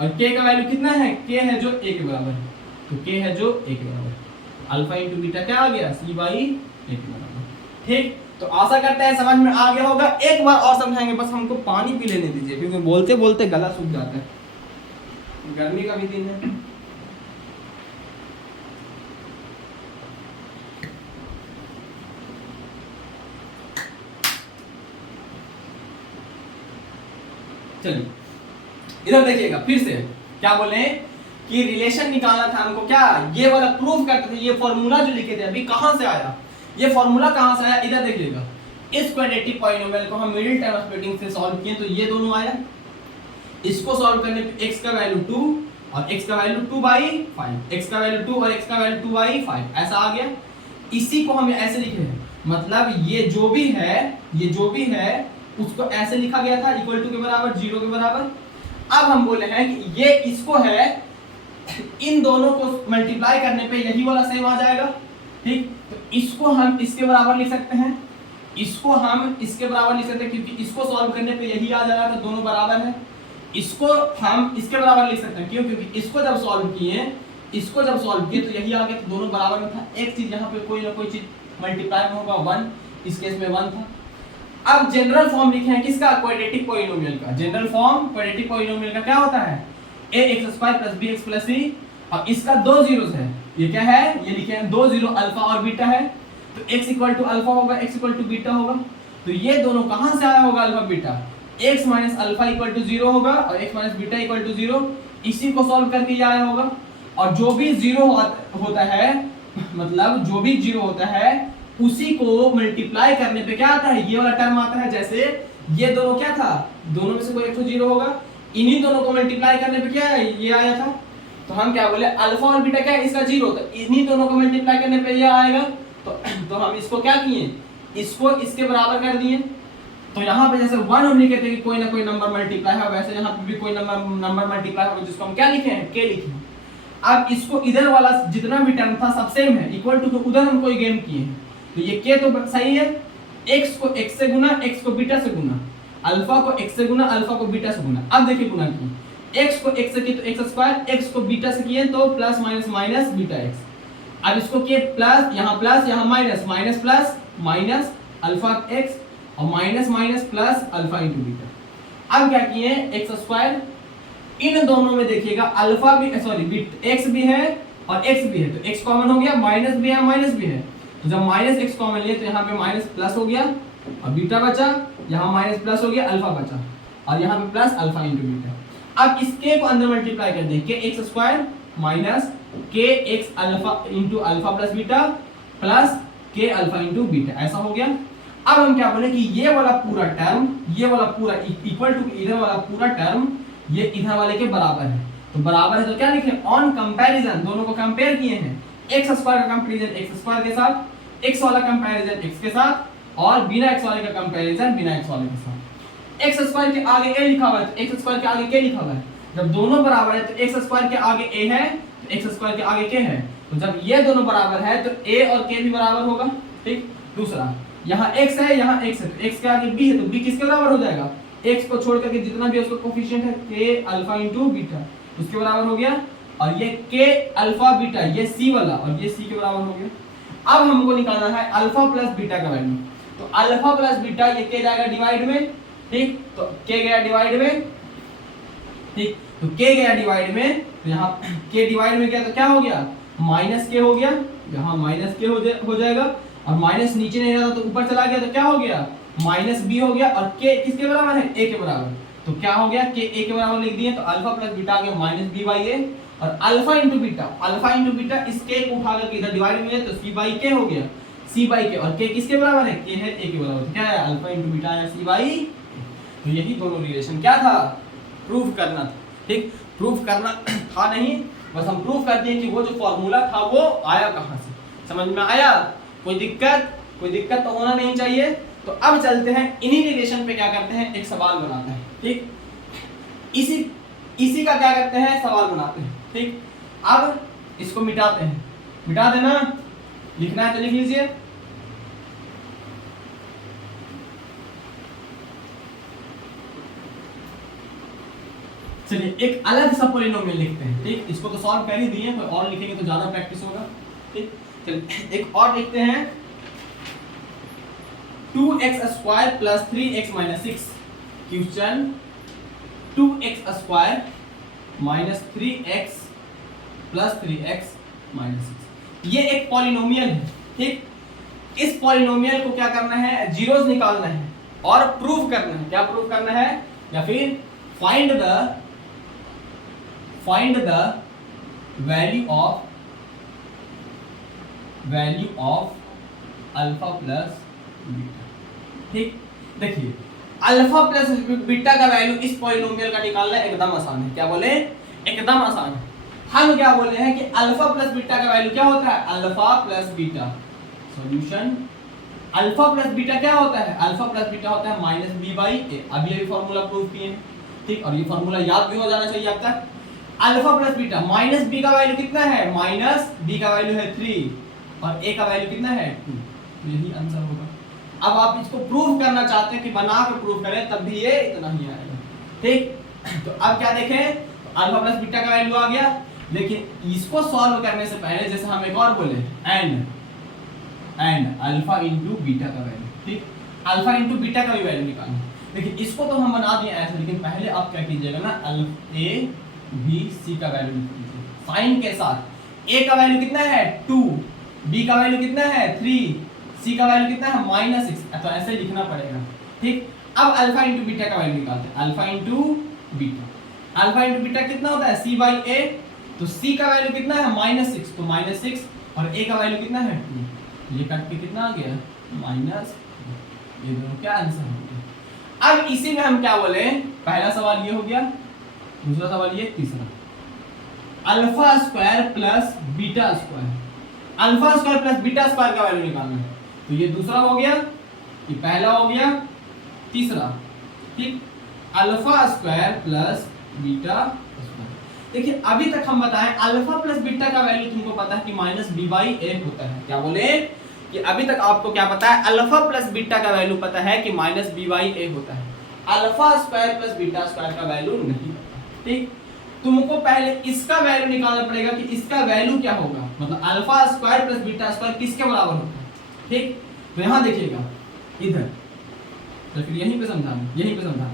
और k का वैल्यू कितना है, k है जो a के बराबर है, तो k है जो a के बराबर है, अल्फा इंटू बीटा क्या आ गया, c बाई a के बराबर, ठीक। तो आशा करते हैं समझ में आ गया होगा। एक बार और समझाएंगे, बस हमको पानी पी लेने दीजिए क्योंकि बोलते बोलते गला सूख जाता है, गर्मी का भी दिन है। चलिए इधर देखिएगा, फिर से क्या बोले कि रिलेशन निकालना था हमको, क्या ये वाला प्रूफ करते थे। ये फॉर्मूला जो लिखे थे अभी कहां से आया, ये फॉर्मूला कहां से आया, इधर देखिएगा। इस क्वाड्रेटिक पॉलिनोमियल को हम मिडिल टर्म स्प्लिटिंग से सॉल्व किए, तो ये दोनों आया। इसको सॉल्व करने पे x का वैल्यू 2 और x का वैल्यू 2/5, x का वैल्यू 2 और x का वैल्यू 2/5 ऐसा आ गया। इसी को हम ऐसे लिखे हैं, मतलब ये जो भी है उसको ऐसे लिखा गया था, इक्वल टू के बराबर, 0 के बराबर। अब हम बोले हैं कि ये इसको है, इन दोनों को मल्टीप्लाई करने पे यही वाला सेम आ जाएगा, ठीक। तो इसको हम इसके बराबर लिख सकते हैं, इसको हम इसके बराबर लिख सकते हैं, क्योंकि इसको सॉल्व करने पे यही आ जाएगा, तो दोनों बराबर है। इसको हम इसके बराबर लिख सकते हैं, क्यों, क्योंकि इसको जब सॉल्व किए तो यही आ गया, तो दोनों बराबर में था। एक चीज यहाँ पे कोई ना कोई चीज मल्टीप्लाई में होगा, 1, इस केस में 1 था। अब जनरल फॉर्म लिखे हैं किसका, क्वाड्रेटिक पॉलिनोमियल का। जनरल फॉर्म क्वाड्रेटिक पॉलिनोमियल का क्या होता है, ax² + bx + c, और इसका 2 जीरोस है, ये क्या है, ये लिखे हैं 2 जीरो, अल्फा और बीटा है। तो x इक्वल टू अल्फा होगा, x इक्वल टू बीटा होगा। तो ये दोनों कहां से आया होगा, alpha beta, x minus alpha equal to 0 होगा और x minus beta equal to 0, इसी को सॉल्व करके ये आया होगा। और जो भी 0 होता है, मतलब जो भी 0 होता है उसी को मल्टीप्लाई करने पे क्या आता है, ये वाला टर्म आता है। जैसे ये दोनों क्या था, दोनों में से कोई एक तो 0 होगा, इन्हीं दोनों को मल्टीप्लाई करने पे क्या है, ये आया था। तो हम क्या बोले, अल्फा और बीटा क्या है, इसका 0, तो इन्हीं दोनों को मल्टीप्लाई करने पे ये आएगा। तो हम इसको क्या किए, इसको इसके बराबर कर दिए। तो यहाँ पे जैसे 1 हम लिखे थे कि कोई ना कोई नंबर मल्टीप्लाई है, वैसे यहाँ पे भी कोई नंबर मल्टीप्लाई होगा, जिसको हम क्या लिखे हैं, k लिखे हैं। अब इसको इधर वाला जितना भी टर्म था सब सेम है, इक्वल टू, तो उधर हम कोई गेम किए हैं, तो ये k तो सही है। x को x से गुना, x को बीटा से गुना, अल्फा को x से गुना, अल्फा को बीटा से गुना। अब देखिए गुना किए, x को x से किए तो x², x को बीटा से किए तो plus minus minus beta x। अब इसको किए प्लस, यहाँ minus, minus plus minus alpha x, और minus minus plus alpha into beta. अब क्या किए, x², इन दोनों में देखिएगा अल्फा भी, सॉरी x भी है और x भी है, तो x कॉमन हो गया, माइनस भी है माइनस भी है। तो जब माइनस x कॉमन लिए तो यहाँ पे माइनस प्लस हो गया और बीटा बचा, यहाँ माइनस प्लस हो गया, अल्फा बचा, और यहाँ पे प्लस अल्फा इंटू बीटा। अब इस k को अंदर मल्टीप्लाई कर दें, kx² minus kx alpha into alpha plus beta plus k alpha into beta, ऐसा हो गया। अब हम क्या बोले कि ये वाला पूरा टर्म, ये वाला पूरा इक्वल टू इधर वाला पूरा टर्म ये इधर वाले के बराबर है। तो बराबर है तो क्या लिखे, ऑन कंपैरिजन, दोनों को कंपेयर किए हैं, x² का कंपैरिजन x² के साथ, एक्स वाला कंपैरिजन एक्स के साथ और बिना एक्स वाले का कंपैरिजन बिना एक्स वाले के साथ। एक्स स्क्वायर के आगे ए लिखा हुआ है तो एक्स स्क्वायर के आगे के लिखा हुआ है। जब दोनों बराबर है तो एक्स स्क्वायर के आगे ए है तो एक्स स्क्वायर के आगे के है। तो जब ये दोनों बराबर है तो ए और के भी बराबर होगा। ठीक, दूसरा यहाँ x है, यहाँ x है, तो x के आगे b है तो b किसके बराबर हो जाएगा? x को छोड़ करके जितना भी उसका कोफिशिएंट है k अल्फा इंटू बीटा उसके बराबर हो गया। और ये k अल्फा बीटा ये c वाला और ये c के बराबर हो गया। अब हमको निकालना है अल्फा प्लस बीटा का वैल्यू। तो अल्फा प्लस बीटा ये k जाएगा डिवाइड में। ठीक, तो k गया डिवाइड में। ठीक, तो k गया डिवाइड में, तो यहाँ k डिवाइड में गया तो क्या हो गया? माइनस k हो गया। यहाँ माइनस k हो जाएगा और माइनस नीचे नहीं रहता तो ऊपर चला गया तो क्या हो गया? माइनस b हो गया। और k किसके बराबर है? a के बराबर। तो क्या हो गया? k a के बराबर लिख दिए तो अल्फा प्लस बीटा आ गया माइनस b बाई a। और अल्फा इंटू बीटा इस k को उठा करके इधर डिवाइड में तो c बाई k हो गया, c बाई k। और k किसके बराबर है? k है a के बराबर। तो क्या है? अल्फा इंटू बीटा आया c बाई। तो यही दोनों रिलेशन क्या था? प्रूफ करना था। ठीक, प्रूफ करना था नहीं, बस हम प्रूफ कर दिए कि वो जो फॉर्मूला था वो आया कहाँ से। समझ में आया? कोई दिक्कत तो होना नहीं चाहिए। तो अब चलते हैं इन्हीं रिलेशन पे क्या करते हैं, एक सवाल बनाते हैं। ठीक, इसी का क्या करते हैं, सवाल बनाते हैं। ठीक, अब इसको मिटाते हैं। मिटा देना, लिखना है तो लिख लीजिए। चलिए एक अलग सा पॉलिनोमियल लिखते हैं। ठीक, इसको तो सॉल्व कर ही दिए, कोई और लिखेंगे तो ज्यादा प्रैक्टिस होगा। ठीक, चलिए एक और लिखते हैं। 2x square plus 3x minus 6। Question 2x square minus 3x plus 3x minus 6 ये एक पॉलिनोमियल है। ठीक, इस पॉलिनोमियल को क्या करना है? जीरोस निकालना है और प्रूव करना है। क्या प्रूव करना है? या फिर find the value of alpha plus beta. ठीक, देखिए अल्फा प्लस बीटा का वैल्यू इस पॉलिनोमियल का निकालना एकदम आसान है। क्या बोले? एकदम आसान है। हम क्या बोल रहे हैं कि अल्फा प्लस बीटा का वैल्यू क्या होता है? Alpha plus beta. Solution alpha plus beta क्या होता है? अल्फा प्लस बीटा होता है माइनस बी बाई ए। अब ये फॉर्मूला प्रूव किए। ठीक, और ये फॉर्मूला याद भी हो जाना चाहिए अब तक। Alpha plus beta, minus b का वैल्यू कितना है? माइनस बी का वैल्यू है 3 और ए का वैल्यू कितना है? 2। तो यही आंसर होगा। अब आप इसको प्रूव करना चाहते हैं कि बना कर प्रूव करें तब भी ये इतना ही आएगा। ठीक, तो अब क्या देखें, तो अल्फा प्लस बीटा का वैल्यू आ गया। लेकिन इसको सॉल्व करने से पहले जैसे हम एक और बोले एंड अल्फा इंटू बीटा का वैल्यू। ठीक, अल्फा इंटू बीटा का भी वैल्यू निकालना। लेकिन इसको तो हम बना दिए ऐसे, लेकिन पहले आप क्या कीजिएगा ना, ए बी सी का वैल्यू लिख लीजिए साइन के साथ। ए का वैल्यू कितना है? 2, बी का वैल्यू कितना है? 3, सी का वैल्यू कितना है? -6। तो ऐसे लिखना पड़ेगा। ठीक, अब अल्फा इंटू बीटा का वैल्यू निकालते हैं। अल्फा इंटू बीटा कितना होता है? सी बाई ए। तो सी का वैल्यू कितना है? -6, तो -6 और ए का वैल्यू कितना है? 2। ये काट के कितना आ गया? माइनस। ये दोनों क्या आंसर हो गया। अब इसी में हम क्या बोले, पहला सवाल ये हो गया, दूसरा सवाल ये, तीसरा alpha square plus beta square. Alpha square plus beta square का वैल्यू निकालना है। तो ये दूसरा हो गया, ये पहला हो गया, तीसरा। ठीक, alpha square plus beta square. देखिए अभी तक हम बताएं अल्फा प्लस बीटा का वैल्यू तुमको पता है कि माइनस बी बाई ए होता है। क्या बोले कि अभी तक आपको क्या पता है? अल्फा प्लस बीटा का वैल्यू पता है कि माइनस बी बाई ए होता है। Alpha square plus beta square का वैल्यू नहीं पता। ठीक, तुमको पहले इसका वैल्यू निकालना पड़ेगा कि इसका वैल्यू क्या होगा, मतलब alpha square plus beta square किसके बराबर होता है। ठीक, तो यहां देखिएगा इधर, तो फिर यहीं पे समझाना।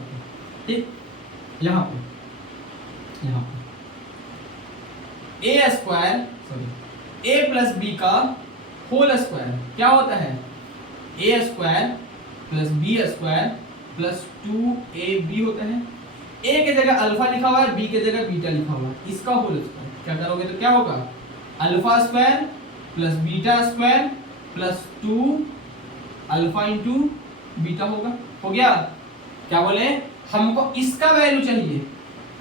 ठीक, यहाँ पे A square sorry A plus B का होल स्क्वायर क्या होता है? A square plus B square plus 2ab होता है। ए के जगह अल्फा लिखा हुआ है, बी के जगह बीटा लिखा हुआ है, इसका होल स्क्वायर क्या करोगे तो क्या होगा? Alpha square plus beta square plus 2 alpha into beta होगा। हो गया? क्या बोले, हमको इसका वैल्यू चाहिए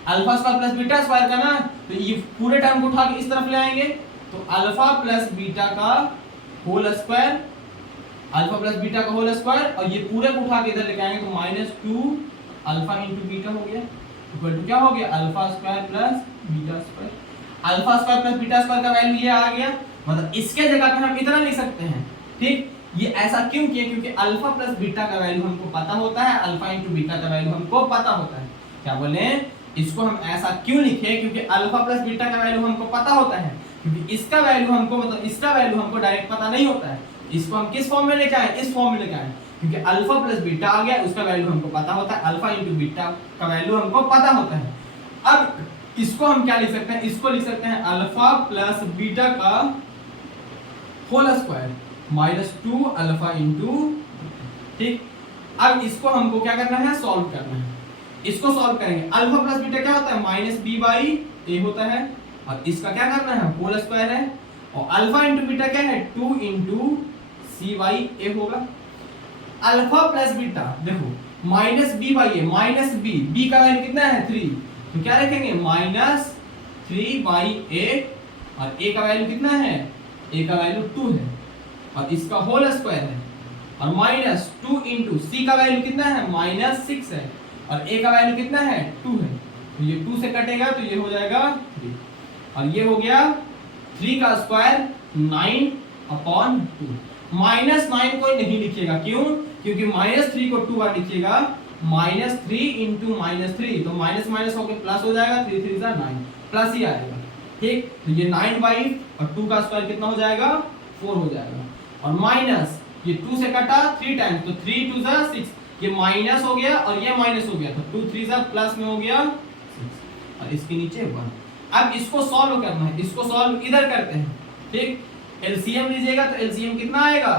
alpha square plus beta square का ना, तो ये पूरे टर्म को उठा के इस तरफ ले आएंगे, तो अल्फा प्लस बीटा का whole square alpha plus beta का होल स्क्वायर, और ये पूरे को उठा के इधर लेके आएंगे तो -2 अल्फा इंटू बीटा हो गया, इक्वल टू क्या हो गया, alpha square plus beta square. Alpha square plus beta square का वैल्यू ये आ गया, मतलब इसके जगह पे हम इतना लिख सकते हैं। ठीक, ये ऐसा क्यों किया, क्योंकि अल्फा प्लस बीटा का वैल्यू हमको पता होता है, अल्फा इंटू बीटा का वैल्यू हमको पता होता है। क्या बोले, इसको हम ऐसा क्यों लिखे, क्योंकि अल्फा प्लस बीटा का वैल्यू हमको पता होता है, क्योंकि इसका वैल्यू हमको, मतलब इसका वैल्यू हमको डायरेक्ट पता नहीं होता है। इसको हम किस फॉर्म में लेके आए, इस फॉर्म में लेके आए, क्योंकि अल्फा प्लस बीटा आ गया, उसका वैल्यू हमको पता होता है, अल्फा इंटू बीटा का वैल्यू हमको पता होता है। अब इसको हम क्या लिख सकते हैं, इसको लिख सकते हैं अल्फा प्लस बीटा का होल स्क्वायर -2 अल्फा इंटू। ठीक, अब इसको हमको क्या करना है, सॉल्व करना है। इसको सॉल्व करेंगे, अल्फा प्लस बीटा क्या होता है, -b/a होता है, और इसका क्या करना है, होल स्क्वायर है, और अल्फा इंटू बीटा क्या है, 2 इंटू c/a होगा। अल्फा प्लस बीटा देखो -b/a, b का वैल्यू कितना है, 3, तो क्या रखेंगे -3/a, और a का वैल्यू कितना है, a का वैल्यू 2 है, और इसका होल स्क्वायर है, और -2 इंटू c का वैल्यू कितना है, -6 है, और a का वैल्यू कितना है, 2 है, तो ये 2 से कटेगा तो ये हो जाएगा 3, और ये हो गया 3 का स्क्वायर 9/2। -9 को नहीं लिखिएगा, क्यों, क्योंकि -3 को 2 बार लिखिएगा, -3 इंटू -3, तो माइनस माइनस होकर प्लस हो जाएगा, 3 3 9, प्लस ही आएगा। ठीक, तो ये 9/, और 2 का स्क्वायर कितना हो जाएगा, 4 हो जाएगा, और माइनस ये 2 से कटा 3 टाइम्स, तो 3 2 6, ये माइनस हो गया और ये माइनस हो गया, तो 2 3 प्लस में हो गया 6, और इसके नीचे 1। अब इसको सॉल्व करना है, इसको सॉल्व इधर करते हैं। ठीक, एलसीएम लीजिएगा तो एलसीएम कितना आएगा,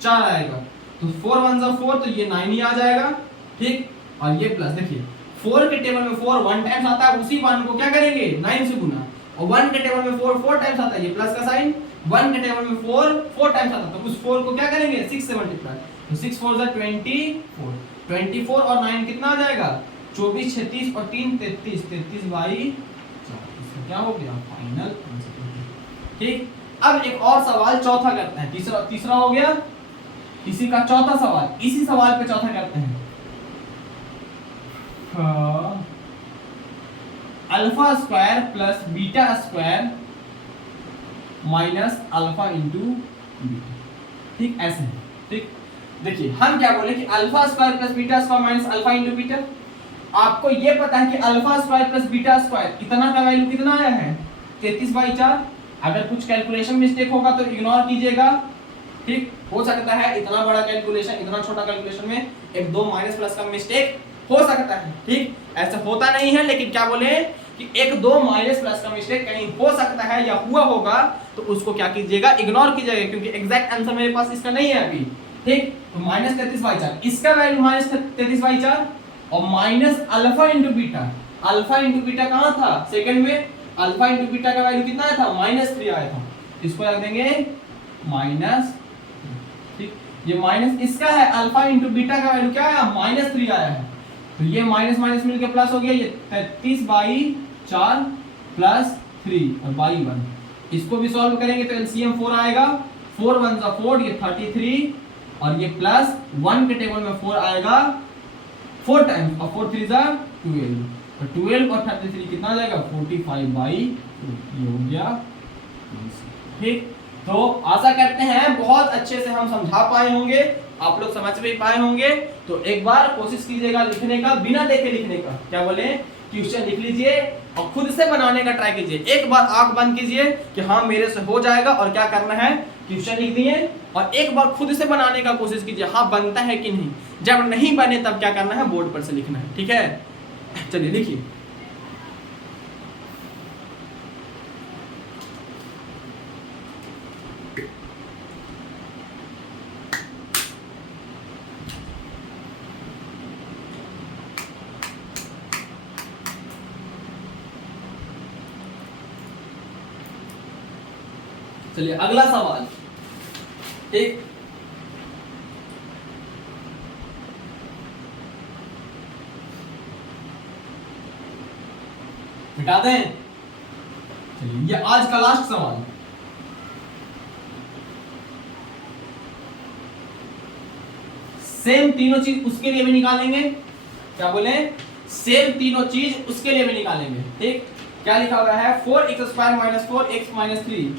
4 आएगा, तो 4 1 जा 4, तो ये 9 ही आ जाएगा। ठीक, और ये प्लस, देखिए 4 के टेबल में 4 1 टाइम्स आता है, उसी 1 को क्या करेंगे, 9 से गुना, और 1 के टेबल में 4 4 टाइम्स आता है, ये प्लस का साइन, 1 के टेबल में 4 4 टाइम्स आता है, तो उस 4 को क्या करेंगे, 6 से मल्टीप्लाई, तो 6 4 जा 24, 24 और 9 कितना आ जाएगा, 24 36 और 3 33, 33/4, इसका क्या हो गया, फाइनल आंसर। ठीक, अब एक और सवाल चौथा करते हैं, तीसरा हो गया, इसी का चौथा सवाल, इसी सवाल पे चौथा करते हैं। Alpha square plus beta square minus alpha into beta. ठीक, ऐसे है। ठीक, देखिए हम क्या बोले कि alpha square plus beta square minus alpha into beta. आपको ये पता है कि alpha square plus beta square इतना का वैल्यू कितना आया है, 33/4। अगर कुछ कैलकुलेशन मिस्टेक होगा तो इग्नोर कीजिएगा। ठीक, हो सकता है इतना बड़ा कैलकुलेशन, इतना छोटा कैलकुलेशन में 1 2 माइनस प्लस का मिस्टेक हो सकता है। ठीक, ऐसा होता नहीं है, लेकिन क्या बोले कि 1 2 माइनस प्लस का मिस्टेक कहीं हो सकता है या हुआ होगा, तो उसको क्या कीजिएगा, इग्नोर कीजिएगा, क्योंकि एग्जैक्ट आंसर मेरे पास इसका नहीं है अभी। ठीक, तो -33/4, इसका वैल्यू -33/4, और minus alpha into beta. Alpha into beta कहाँ था, सेकंड में, अल्फा इंटू बीटा का वैल्यू कितना आया था, -3 आया था, इसको रख देंगे माइनस। ठीक, ये माइनस इसका है, अल्फा इंटू बीटा का वैल्यू क्या आया, -3 आया है, तो ये माइनस माइनस मिलके प्लस हो गया, ये 33/4 प्लस 3 और बाई 1। इसको भी सॉल्व करेंगे तो एलसीएम 4 आएगा, 4 1 जा 4, ये 33, और ये प्लस 1 के टेबल में 4 आएगा 4 टाइम्स, और 4 3 जा 12, तो 12 और 33 कितना आ जाएगा, 45/2, ये हो गया। ठीक, तो आशा करते हैं बहुत अच्छे से हम समझा पाए होंगे, आप लोग समझ भी पाए होंगे। तो एक बार कोशिश कीजिएगा लिखने का, बिना देखे लिखने का। क्या बोले, क्वेश्चन लिख लीजिए और खुद से बनाने का ट्राई कीजिए। एक बार आंख बंद कीजिए कि हाँ मेरे से हो जाएगा, और क्या करना है, क्वेश्चन लिख दिए, और एक बार खुद से बनाने का कोशिश कीजिए, हाँ बनता है कि नहीं। जब नहीं बने तब क्या करना है, बोर्ड पर से लिखना है। ठीक है, चलिए लिखिए। चलिए अगला सवाल। ठीक, मिटा दें। चलिए ये आज का लास्ट सवाल। सेम तीनों चीज उसके लिए भी निकालेंगे। क्या बोले? सेम तीनों चीज उसके लिए भी निकालेंगे। ठीक, क्या लिखा हुआ है? 4x² minus 4x minus 3,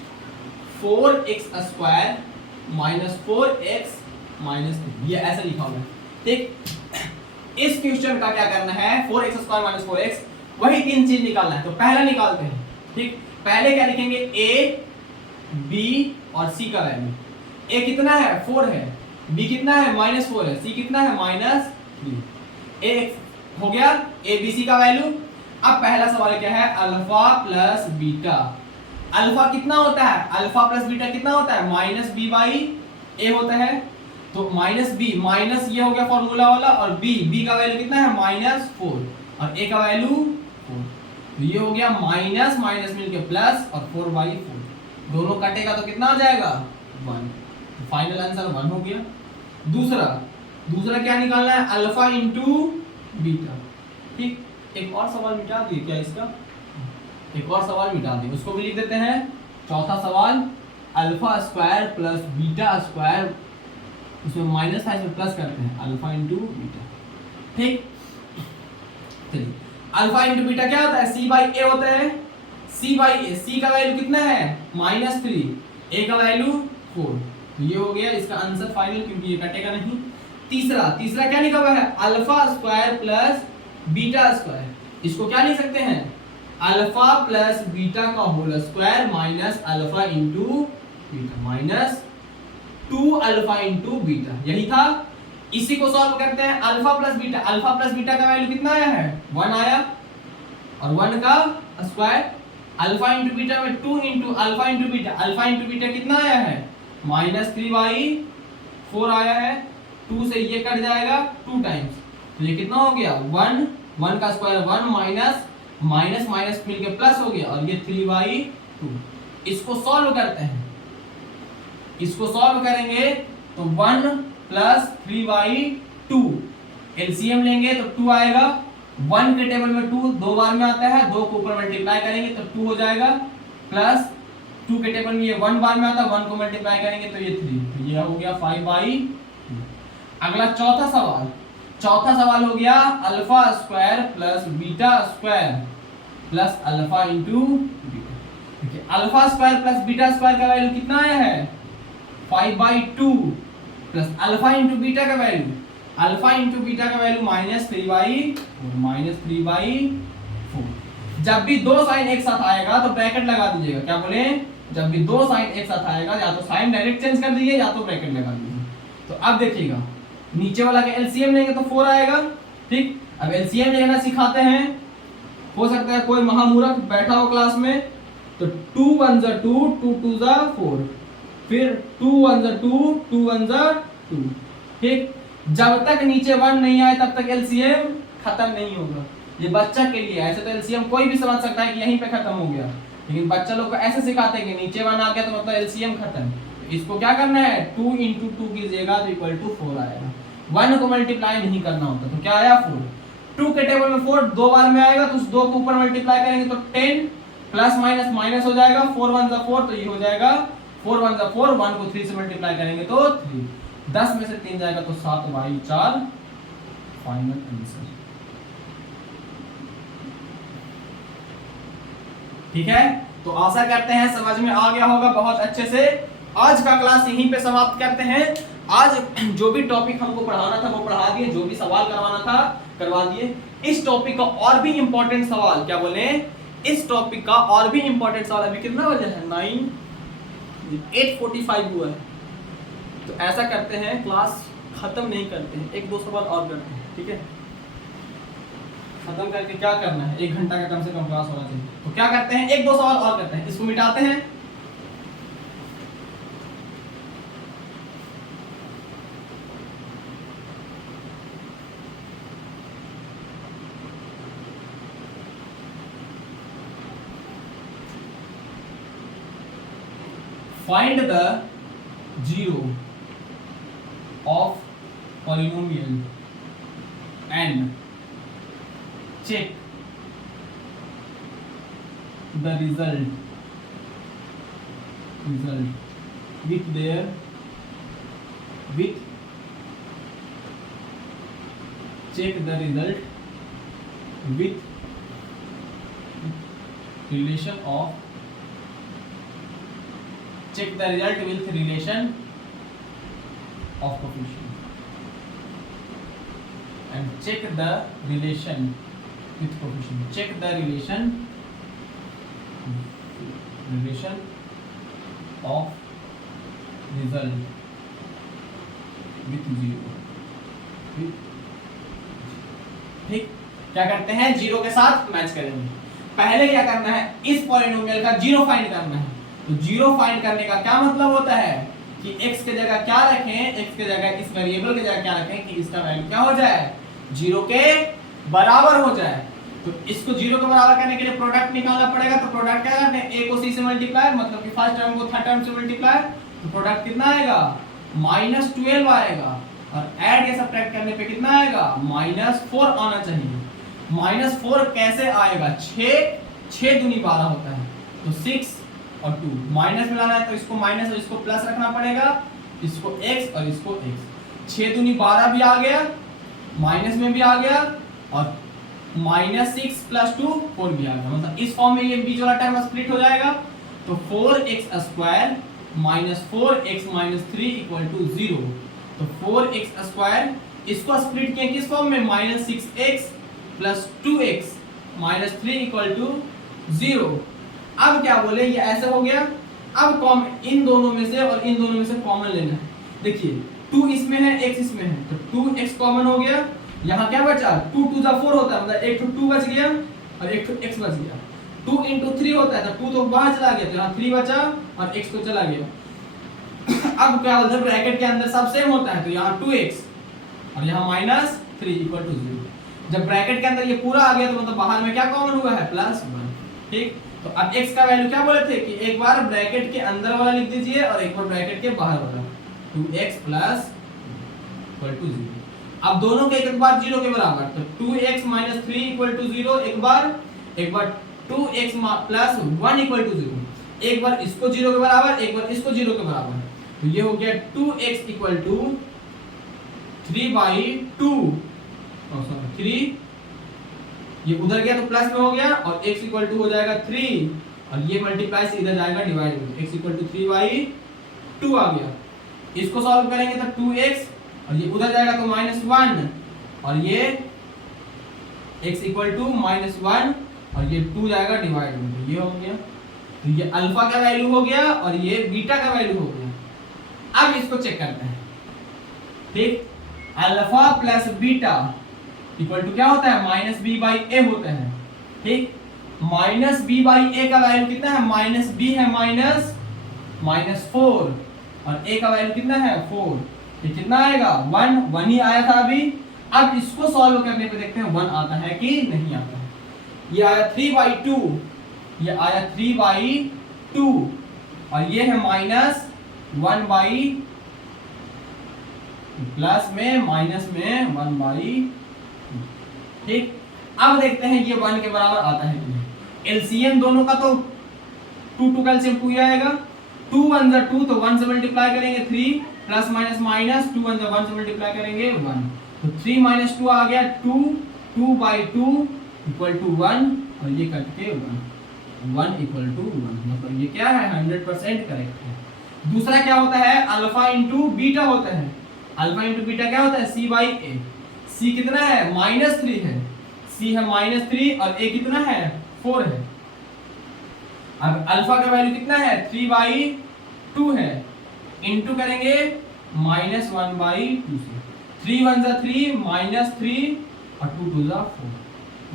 4x² minus 4x minus 3, ये ऐसा लिखा हुआ है। ठीक, इस क्वेश्चन का क्या करना है? 4x² माइनस 4x, वही तीन चीज निकालना है। तो पहला निकालते हैं। ठीक, पहले क्या लिखेंगे? a b और c का वैल्यू। a कितना है? 4 है, b कितना है? -4 है, c कितना है? -3। a हो गया a b c का वैल्यू। अब पहला सवाल क्या है? Alpha plus beta. अल्फा कितना होता है? अल्फा प्लस बीटा कितना होता है? -b/a होता है। तो -b माइनस ये हो गया फॉर्मूला वाला, और b का वैल्यू कितना है? -4 और a का वैल्यू 4। तो ये हो गया माइनस माइनस मिलके प्लस और 4/4, दोनों कटेगा तो कितना आ जाएगा? 1। फाइनल आंसर 1 हो गया। दूसरा क्या निकालना है? Alpha into beta. ठीक, एक और सवाल मिटा दिए क्या इसका? एक और सवाल मिटा दिए, उसको भी लिख देते हैं। चौथा सवाल, alpha square plus beta square, उसमें माइनस था, इसमें प्लस करते हैं, अल्फा इंटू बीटा। ठीक, चलिए, अल्फा इंटू बीटा क्या होता है? c/a होता है। c/a, c का वैल्यू कितना है? -3, a का वैल्यू 4। तो ये हो गया इसका आंसर फाइनल, क्योंकि ये कटेगा नहीं। तीसरा क्या लिखा हुआ है? Alpha square plus beta square. इसको क्या लिख सकते हैं? अल्फा प्लस बीटा का whole square minus alpha into beta, minus 2 alpha into beta, यही था। इसी को सॉल्व करते हैं। अल्फा प्लस बीटा का वैल्यू कितना आया है? 1 आया, और 1 का स्क्वायर। अल्फा इंटू बीटा में 2 इंटू अल्फा इंटू बीटा कितना आया है? -3/4 आया है। 2 से ये कट जाएगा 2 टाइम्स, तो ये कितना हो गया? 1 का स्क्वायर 1 माइनस माइनस मिलके प्लस हो गया, और ये 3/2। इसको सॉल्व करते हैं। इसको सॉल्व करेंगे तो 1 प्लस 3/2, एलसीएम लेंगे तो 2 आएगा। 1 के टेबल में 2 दो बार में आता है, 2 को ऊपर मल्टीप्लाई करेंगे तो 2 हो जाएगा, प्लस 2 के टेबल में ये 1 बार में आता है, 1 को मल्टीप्लाई करेंगे तो ये 3, तो ये हो गया 5/2। अगला चौथा सवाल हो गया alpha square plus beta square plus alpha into beta. देखिए, alpha square plus beta square का वैल्यू कितना आया है? 5/2 प्लस अल्फा इंटू बीटा का वैल्यू -3/4। जब भी दो साइन एक साथ आएगा तो ब्रैकेट लगा दीजिएगा। क्या बोले? जब भी दो साइन एक साथ आएगा, या तो साइन डायरेक्ट चेंज कर दीजिए या तो ब्रैकेट लगा दीजिए। तो अब देखिएगा, नीचे वाला का एलसीएम लेंगे तो 4 आएगा। ठीक, अब एलसीएम लेना सिखाते हैं। हो सकता है कोई महामूर्ख बैठा हो क्लास में, तो 2 1 जा 2, 2 2 जा 4, फिर 2 1 जा 2, 2 1 जा 2। ठीक, जब तक नीचे 1 नहीं आए तब तक एलसीएम खत्म नहीं होगा। ये बच्चा के लिए, ऐसे तो एलसीएम कोई भी समझ सकता है कि यहीं पे खत्म हो गया, लेकिन बच्चा लोग को ऐसे सिखाते हैं कि नीचे 1 आ गया तो मतलब एलसीएम खत्म। तो इसको क्या करना है? 2 × 2 कीजिएगा तो इक्वल टू 4 आएगा। 1 को मल्टीप्लाई नहीं करना होता, तो क्या आया? 4। 2 के टेबल में 4 दो बार में आएगा, तो उस 2 को ऊपर मल्टीप्लाई करेंगे तो 10, प्लस माइनस माइनस हो जाएगा, 4 1 जा 4, तो ये हो जाएगा 4 1 जा 4, 1 को 3 से मल्टीप्लाई करेंगे तो 3, 10 में से 3 जाएगा तो 7/4 फाइनल आंसर। ठीक है, तो आशा करते हैं समझ में आ गया होगा बहुत अच्छे से। आज का क्लास यहीं पे समाप्त करते हैं। आज जो भी टॉपिक हमको पढ़ाना था वो पढ़ा दिए, जो भी सवाल करवाना था करवा दिए। इस टॉपिक का और भी इंपॉर्टेंट सवाल, क्या बोले, इस टॉपिक का और भी इंपॉर्टेंट सवाल, अभी कितना बजे है? 8:45 हुआ है। तो ऐसा करते हैं, क्लास खत्म नहीं करते हैं, 1-2 सवाल और करते हैं। ठीक है, खत्म करके क्या करना है? 1 घंटा का कम से कम क्लास होना चाहिए। तो क्या करते हैं? 1-2 सवाल और करते हैं, इसको मिटाते हैं। Find the zero of polynomial and check the result with check the result with relation of check the result with relation of coefficient and check the relation with coefficient, check the relation of result with zero, ठीक। क्या करते हैं, zero के साथ match करेंगे। पहले क्या करना है, इस पॉलिनोमियल का जीरो फाइंड करना है। तो जीरो फाइंड करने का क्या मतलब होता है कि x के जगह क्या रखें, x के जगह इस वेरिएबल के जगह क्या रखें कि इसका वैल्यू क्या हो जाए, जीरो के बराबर हो जाए। तो इसको जीरो के बराबर करने के लिए प्रोडक्ट निकालना पड़ेगा। तो प्रोडक्ट क्या करना है, a को c से मल्टीप्लाई, मतलब कि फर्स्ट टर्म को थर्ड टर्म से मल्टीप्लाई, तो प्रोडक्ट कितना आएगा, -12 आएगा। और ऐड या सब्ट्रैक्ट करने पे कितना आएगा, -4 आना चाहिए। -4 कैसे आएगा, 6 दूनी 12 होता है, तो 6 और 2 माइनस में लाना है, तो इसको माइनस और इसको प्लस रखना पड़ेगा, इसको x और इसको x। 6 दूनी 12 भी आ गया, माइनस में भी आ गया, और -6 + 2 4 भी आ गया। मतलब इस फॉर्म में ये बीच वाला टर्म स्प्लिट हो जाएगा। तो 4x² - 4x - 3 = 0। तो 4x² इसको स्प्लिट किया किस फॉर्म में, -6x + 2x - 3 = 0। अब क्या बोले, ये ऐसे हो गया। अब इन दोनों में से और इन दोनों में से कॉमन लेना है। देखिए 2 इसमें है, x इसमें है, तो 2x कॉमन हो गया। यहाँ क्या बचा, 2 × 2 = 4 होता है, मतलब एक तो 2 बच गया और एक तो x बच गया। 2 × 3 होता है, तो 2 तो बाहर चला गया, तो यहाँ 3 बचा और x तो चला गया। अब क्या बोलते हैं, ब्रैकेट के अंदर सब सेम होता है, तो यहाँ 2x और यहाँ -3 = 0। जब ब्रैकेट के अंदर ये पूरा आ गया, तो मतलब बाहर में क्या कॉमन हुआ है, +1, ठीक। तो अब x का वैल्यू क्या बोले थे कि एक बार ब्रैकेट के अंदर वाला लिख दीजिए और एक बार ब्रैकेट के बाहर वाला, 2x + = 0। अब दोनों के एक बार 0 के बराबर, तो 2x - 3 = 0 एक बार 2x + 1 = 0। एक बार इसको 0 के बराबर, एक बार इसको 0 के बराबर। तो ये हो गया 2x = 3/2, 3, ये उधर गया तो प्लस में हो गया, और x = हो जाएगा 3, और ये मल्टीप्लाई से इधर जाएगा डिवाइड में, x = 3/2 आ गया। इसको सॉल्व करेंगे तो 2x, और ये उधर जाएगा तो -1, और ये x = -1, और ये 2 जाएगा डिवाइड में, तो ये हो गया। तो ये अल्फा का वैल्यू हो गया और ये बीटा का वैल्यू हो गया। अब इसको चेक करते हैं, ठीक। अल्फा + बीटा इक्वल टू क्या होता है, -b/a होता है, ठीक। -b/a का वैल्यू कितना है, -b है -4, और a का वैल्यू कितना है 4, ये कितना आएगा 1 ही आया था अभी। अब इसको सॉल्व करने पे देखते हैं 1 आता है कि नहीं आता है। ये आया 3/2, ये आया 3/2, और ये है -1/, प्लस में माइनस में 1/, ठीक। अब देखते हैं ये 1 के बराबर आता है कि नहीं। एलसीएम दोनों का तो 2 का एलसीएम 2 ही आएगा। 2 × 1 = 2, तो 1 से मल्टीप्लाई करेंगे 3, प्लस माइनस माइनस 2 × 1 = 1 से मल्टीप्लाई करेंगे 1, तो 3 - 2 आ गया 2, 2/2 = 1, और ये कट के 1 = 1, मतलब ये क्या है 100% करेक्ट है। दूसरा क्या होता है, अल्फा × बीटा होता है। अल्फा × बीटा क्या होता है, c/a। c कितना है, -3 है, c है -3, और a कितना है 4 है। अब अल्फा का वैल्यू कितना है 3/2 है, इनटू करेंगे -1/2 से, 3 × 1 = 3, -3, और 2 × 2 =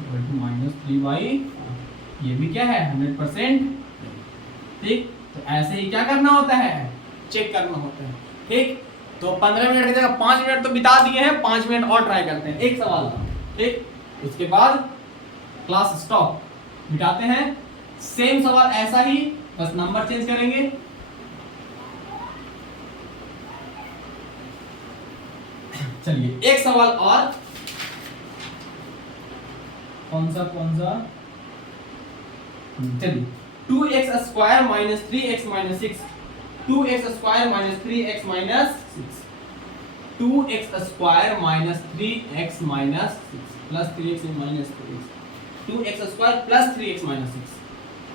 4 -3/4। ये भी क्या है 100%, ठीक। तो ऐसे ही क्या करना होता है, चेक करना होता है, ठीक। तो 15 मिनट की जगह 5 मिनट तो बिता दिए हैं, 5 मिनट और ट्राई करते हैं, एक सवाल था, ठीक। उसके बाद क्लास स्टॉप, मिटाते हैं। सेम सवाल ऐसा ही, बस नंबर चेंज करेंगे। चलिए एक सवाल और, कौन सा चलिए 2x² - 3x - 6, 2x² - 3x - 6। 2x² minus 3x minus 6 plus 3x minus 3x 2x² plus 3x minus 6।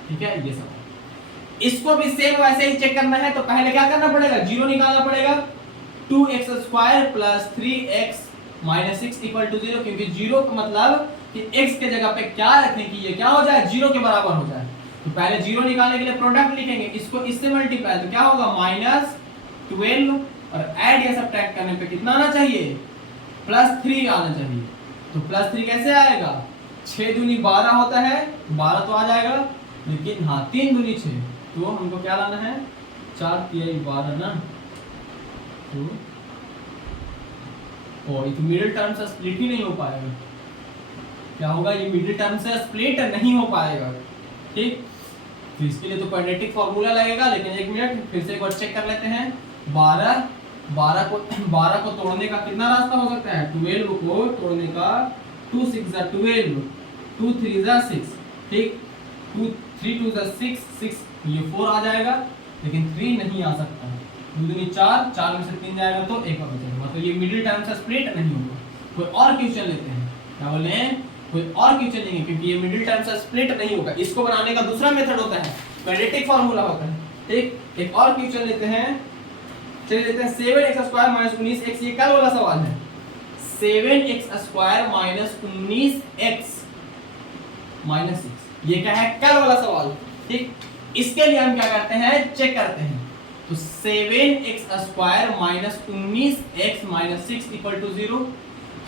ठीक है, ये सब इसको भी सेम वैसे ही चेक करना है। तो पहले क्या करना पड़ेगा, जीरो निकालना पड़ेगा। 2x² plus 3x minus 6 equal to 0, क्योंकि जीरो का मतलब कि x के जगह पे क्या रखें कि ये क्या हो जाए, जीरो के बराबर हो जाए। तो पहले जीरो निकालने के लिए प्रोडक्ट लिखेंगे, इसको इससे मल्टीप्लाई, तो क्या होगा माइनस 12 और ऐड या सब्ट्रैक्ट करने पे कितना आना चाहिए, प्लस 3 आना चाहिए। तो प्लस 3 कैसे आएगा, 6 दूनी 12 होता है, 12 तो आ जाएगा, लेकिन हाँ 3 दूनी 6, तो हमको क्या लाना है, 4 3 12 ना। तो और ये मिडिल टर्म से स्प्लिट ही नहीं हो पाएगा। क्या होगा, ये मिडिल टर्म से स्प्लिट नहीं हो पाएगा। ठीक, तो इसके लिए तो क्वाड्रेटिक फार्मूला लगेगा, लेकिन एक मिनट फिर से एक बार चेक कर लेते हैं। 12 को तोड़ने का कितना रास्ता हो सकता है, 12 को तोड़ने का 2 6 = 12, 2 3 = 6। ठीक, 2 3 2 = 6, 6 ये 4 आ जाएगा, लेकिन 3 नहीं आ सकता। 2 दूनी 4, 4 में से 3 जाएगा तो 1 बचेगा, तो ये मिडिल टर्म से स्प्लिट नहीं होगा। कोई और क्वेश्चन लेते हैं, क्या बोले हैं, कोई और क्वेश्चन लेंगे, क्योंकि ये मिडिल टर्म से स्प्लिट नहीं होगा। इसको बनाने का दूसरा मेथड होता है, क्वाड्रेटिक फार्मूला होता है। ठीक, एक और क्वेश्चन लेते हैं, चलिए लेते हैं 7x² माइनस 19x। ये क्या वाला सवाल है, 7x² माइनस 19x माइनस 6, ये क्या है, क्या वाला सवाल। ठीक, इसके लिए हम क्या करते हैं, चेक करते हैं। तो 7x² minus 19x minus 6 equal to 0।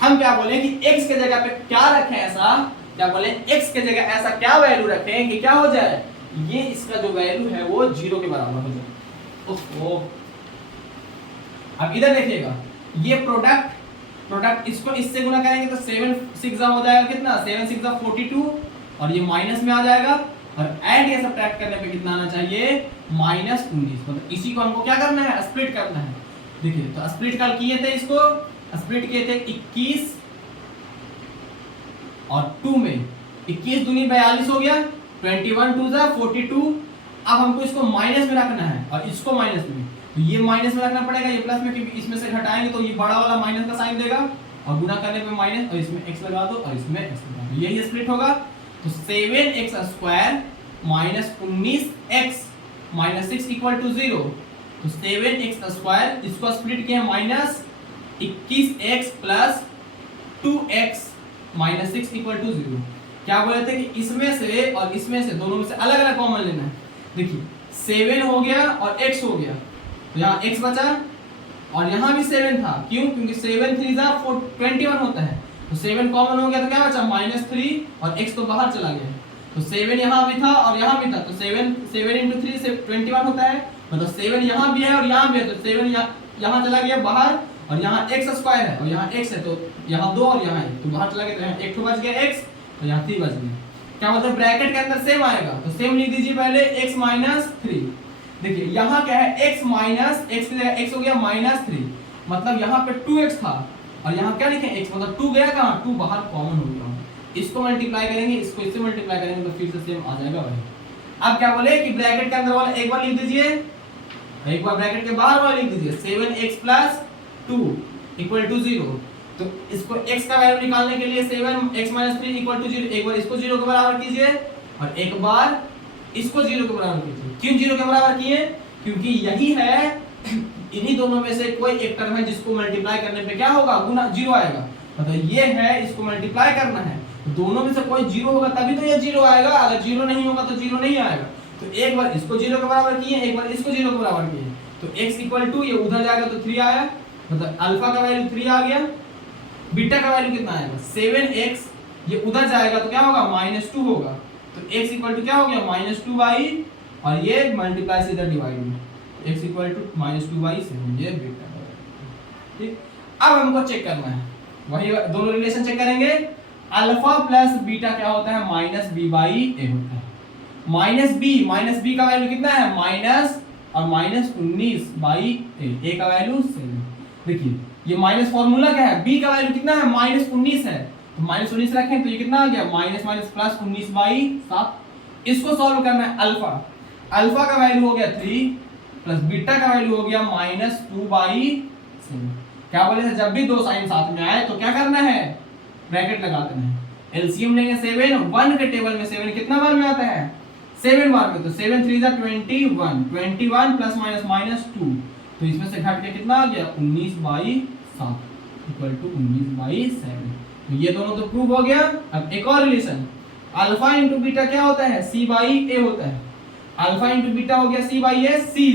हम क्या बोले कि x के जगह पे क्या रखें, ऐसा क्या बोले, x के जगह ऐसा क्या वैल्यू रखें कि क्या हो जाए, ये इसका जो वैल्यू है वो 0 के बराबर हो जाए। ओहो, अब इधर देखिएगा, ये प्रोडक्ट इसको इससे गुना करेंगे तो 7 6 हो जाएगा कितना, 7 6 = 42, और ये माइनस में आ जाएगा, और ऐड या सब्ट्रैक्ट करने पे कितना आना चाहिए, -19। मतलब इसी को हमको क्या करना है, स्प्लिट करना है। देखिए, तो स्प्लिट कल किए थे, इसको स्प्लिट किए थे 21 और 2 में, 21 दूनी 42 हो गया, 21 2 = 42। अब हमको इसको माइनस में रखना है और इसको माइनस में, तो ये माइनस में रखना पड़ेगा, ये प्लस में, क्योंकि इसमें से घटाएंगे तो ये बड़ा वाला माइनस का साइन देगा, और गुना करने पे माइनस, और इसमें x लगा दो और इसमें x लगा दो, यही स्प्लिट होगा। तो 7x² minus 19x minus 6 equal to 0। तो 7x² इसको स्प्लिट किया minus 21x plus 2x minus 6 equal to 0। क्या बोले थे कि इसमें से और इसमें से, दोनों में से अलग अलग कॉमन लेना है। देखिए 7 हो गया और x हो गया, तो यहाँ x बचा, और यहाँ भी 7 था, क्यों, क्योंकि 7 3 = 21 होता है, तो 7 कॉमन हो गया, तो क्या बचा -3, और x तो बाहर चला गया। तो 7 यहाँ भी था और यहाँ भी था, तो 7 × 3 से 21 होता है, मतलब 7 यहाँ भी है और यहाँ भी है, तो 7 यहाँ चला गया बाहर, और यहाँ x² है और यहाँ x है, तो यहाँ 2 और यहाँ 1, तो बाहर चला गया, तो यहाँ 1 तो बच गया x, तो यहाँ 3 बच गया। क्या मतलब ब्रैकेट के अंदर सेम आएगा, तो सेम लिख दीजिए पहले, x - 3। देखिए यहाँ क्या है, x माइनस x की जगह x हो गया -3, मतलब यहाँ पे 2x था, और यहाँ क्या लिखें x, मतलब 2 गया कहाँ, 2 बाहर कॉमन हो गया। इसको मल्टीप्लाई करेंगे, इसको इससे मल्टीप्लाई करेंगे, तो फिर से सेम आ जाएगा वही। अब क्या बोले कि ब्रैकेट के अंदर वाला एक बार लिख दीजिए, एक बार ब्रैकेट के बाहर वाला लिख दीजिए, 7x + 2 इक्वल टू 0। तो इसको x का वैल्यू निकालने के लिए 7x - 3 इक्वल टू 0, एक बार इसको 0 के बराबर कीजिए और एक बार इसको 0 के बराबर कीजिए। क्यों 0 के बराबर किए, क्योंकि यही है, इन्हीं दोनों में से कोई एक टर्म है जिसको मल्टीप्लाई करने पे क्या होगा, गुना 0 आएगा, मतलब ये है, इसको मल्टीप्लाई करना है, दोनों में से कोई 0 होगा तभी तो ये 0 आएगा, अगर 0 नहीं होगा तो 0 नहीं आएगा। तो एक बार इसको 0 के बराबर किए, एक बार इसको 0 के बराबर किए, तो x = ये उधर जाएगा तो 3 आया, मतलब अल्फा का वैल्यू 3 आ गया, बीटा का वैल्यू कितना आएगा, 7x, ये उधर जाएगा तो क्या होगा, -2 होगा, तो x = क्या हो गया, -2/, और ये मल्टीप्लाई से इधर डिवाइड में, x = -2/7, ये बीटा का वैल्यू। ठीक, अब हमको चेक करना है, वही दोनों रिलेशन चेक करेंगे। अल्फा प्लस बीटा क्या होता है, -b/a होता है, -b का वैल्यू कितना है, माइनस और -19/a, a का वैल्यू 7। देखिए ये माइनस फार्मूला क्या है, b का वैल्यू कितना है, -19 है, तो -19 रखें तो ये कितना आ गया, -+19/7। इसको सॉल्व करना है, अल्फा का वैल्यू हो गया 3 प्लस बीटा का वैल्यू हो गया -2/7। क्या बोले थे, जब भी दो साइन साथ में आए तो क्या करना है, ब्रैकेट लगा देना है। एलसीएम लेंगे 7, 1 के टेबल में 7 कितना बार में आता है, 7 बार में, तो 7 3 जा 21, 21 प्लस माइनस माइनस 2, तो इसमें से घट के कितना आ गया 19/7 इक्वल टू 19/7। तो ये दोनों तो प्रूव हो गया। अब एक और रिलेशन, अल्फा इंटू बीटा क्या होता है, C/A होता है। अल्फा इंटू बीटा हो गया C/A,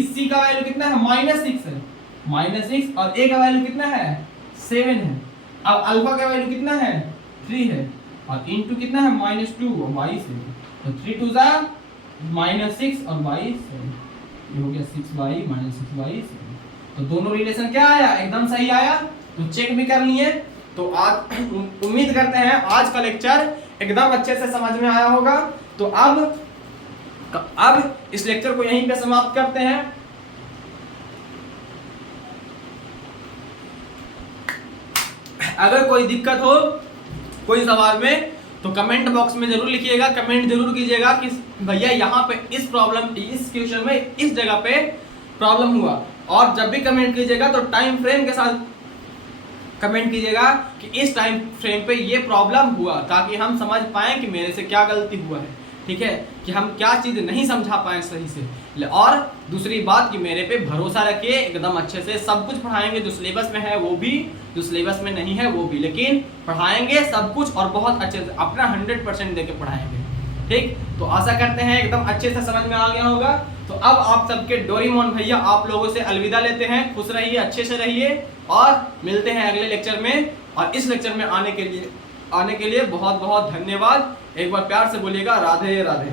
C का वैल्यू कितना है, -6 है, -6, और A का वैल्यू कितना है, 7 है। अब अल्फा का वैल्यू कितना है, 3 है, और इंटू कितना है, -2 और y7, तो 3 2 जा -6 और y7, ये हो गया 6/-6/7। तो दोनों रिलेशन क्या आया, एकदम सही आया, तो चेक भी कर लिए। तो आज उम्मीद करते हैं आज का लेक्चर एकदम अच्छे से समझ में आया होगा। तो अब इस लेक्चर को यहीं पे समाप्त करते हैं। अगर कोई दिक्कत हो कोई सवाल में तो कमेंट बॉक्स में जरूर लिखिएगा, कमेंट जरूर कीजिएगा कि भैया यहाँ पे इस प्रॉब्लम, इस क्वेश्चन में इस जगह पे प्रॉब्लम हुआ। और जब भी कमेंट कीजिएगा तो टाइम फ्रेम के साथ कमेंट कीजिएगा कि इस टाइम फ्रेम पे ये प्रॉब्लम हुआ, ताकि हम समझ पाएं कि मेरे से क्या गलती हुआ है, ठीक है, कि हम क्या चीज़ नहीं समझा पाए सही से। और दूसरी बात कि मेरे पे भरोसा रखिए, एकदम अच्छे से सब कुछ पढ़ाएंगे, जो सिलेबस में है वो भी, जो सिलेबस में नहीं है वो भी, लेकिन पढ़ाएंगे सब कुछ और बहुत अच्छे से, अपना 100% देके पढ़ाएंगे, ठीक। तो आशा करते हैं एकदम अच्छे से समझ में आ गया होगा। तो अब आप सबके डोरेमोन भैया आप लोगों से अलविदा लेते हैं। खुश रहिए, अच्छे से रहिए, और मिलते हैं अगले लेक्चर में। और इस लेक्चर में आने के लिए बहुत बहुत धन्यवाद। एक बार प्यार से बोलिएगा राधे राधे।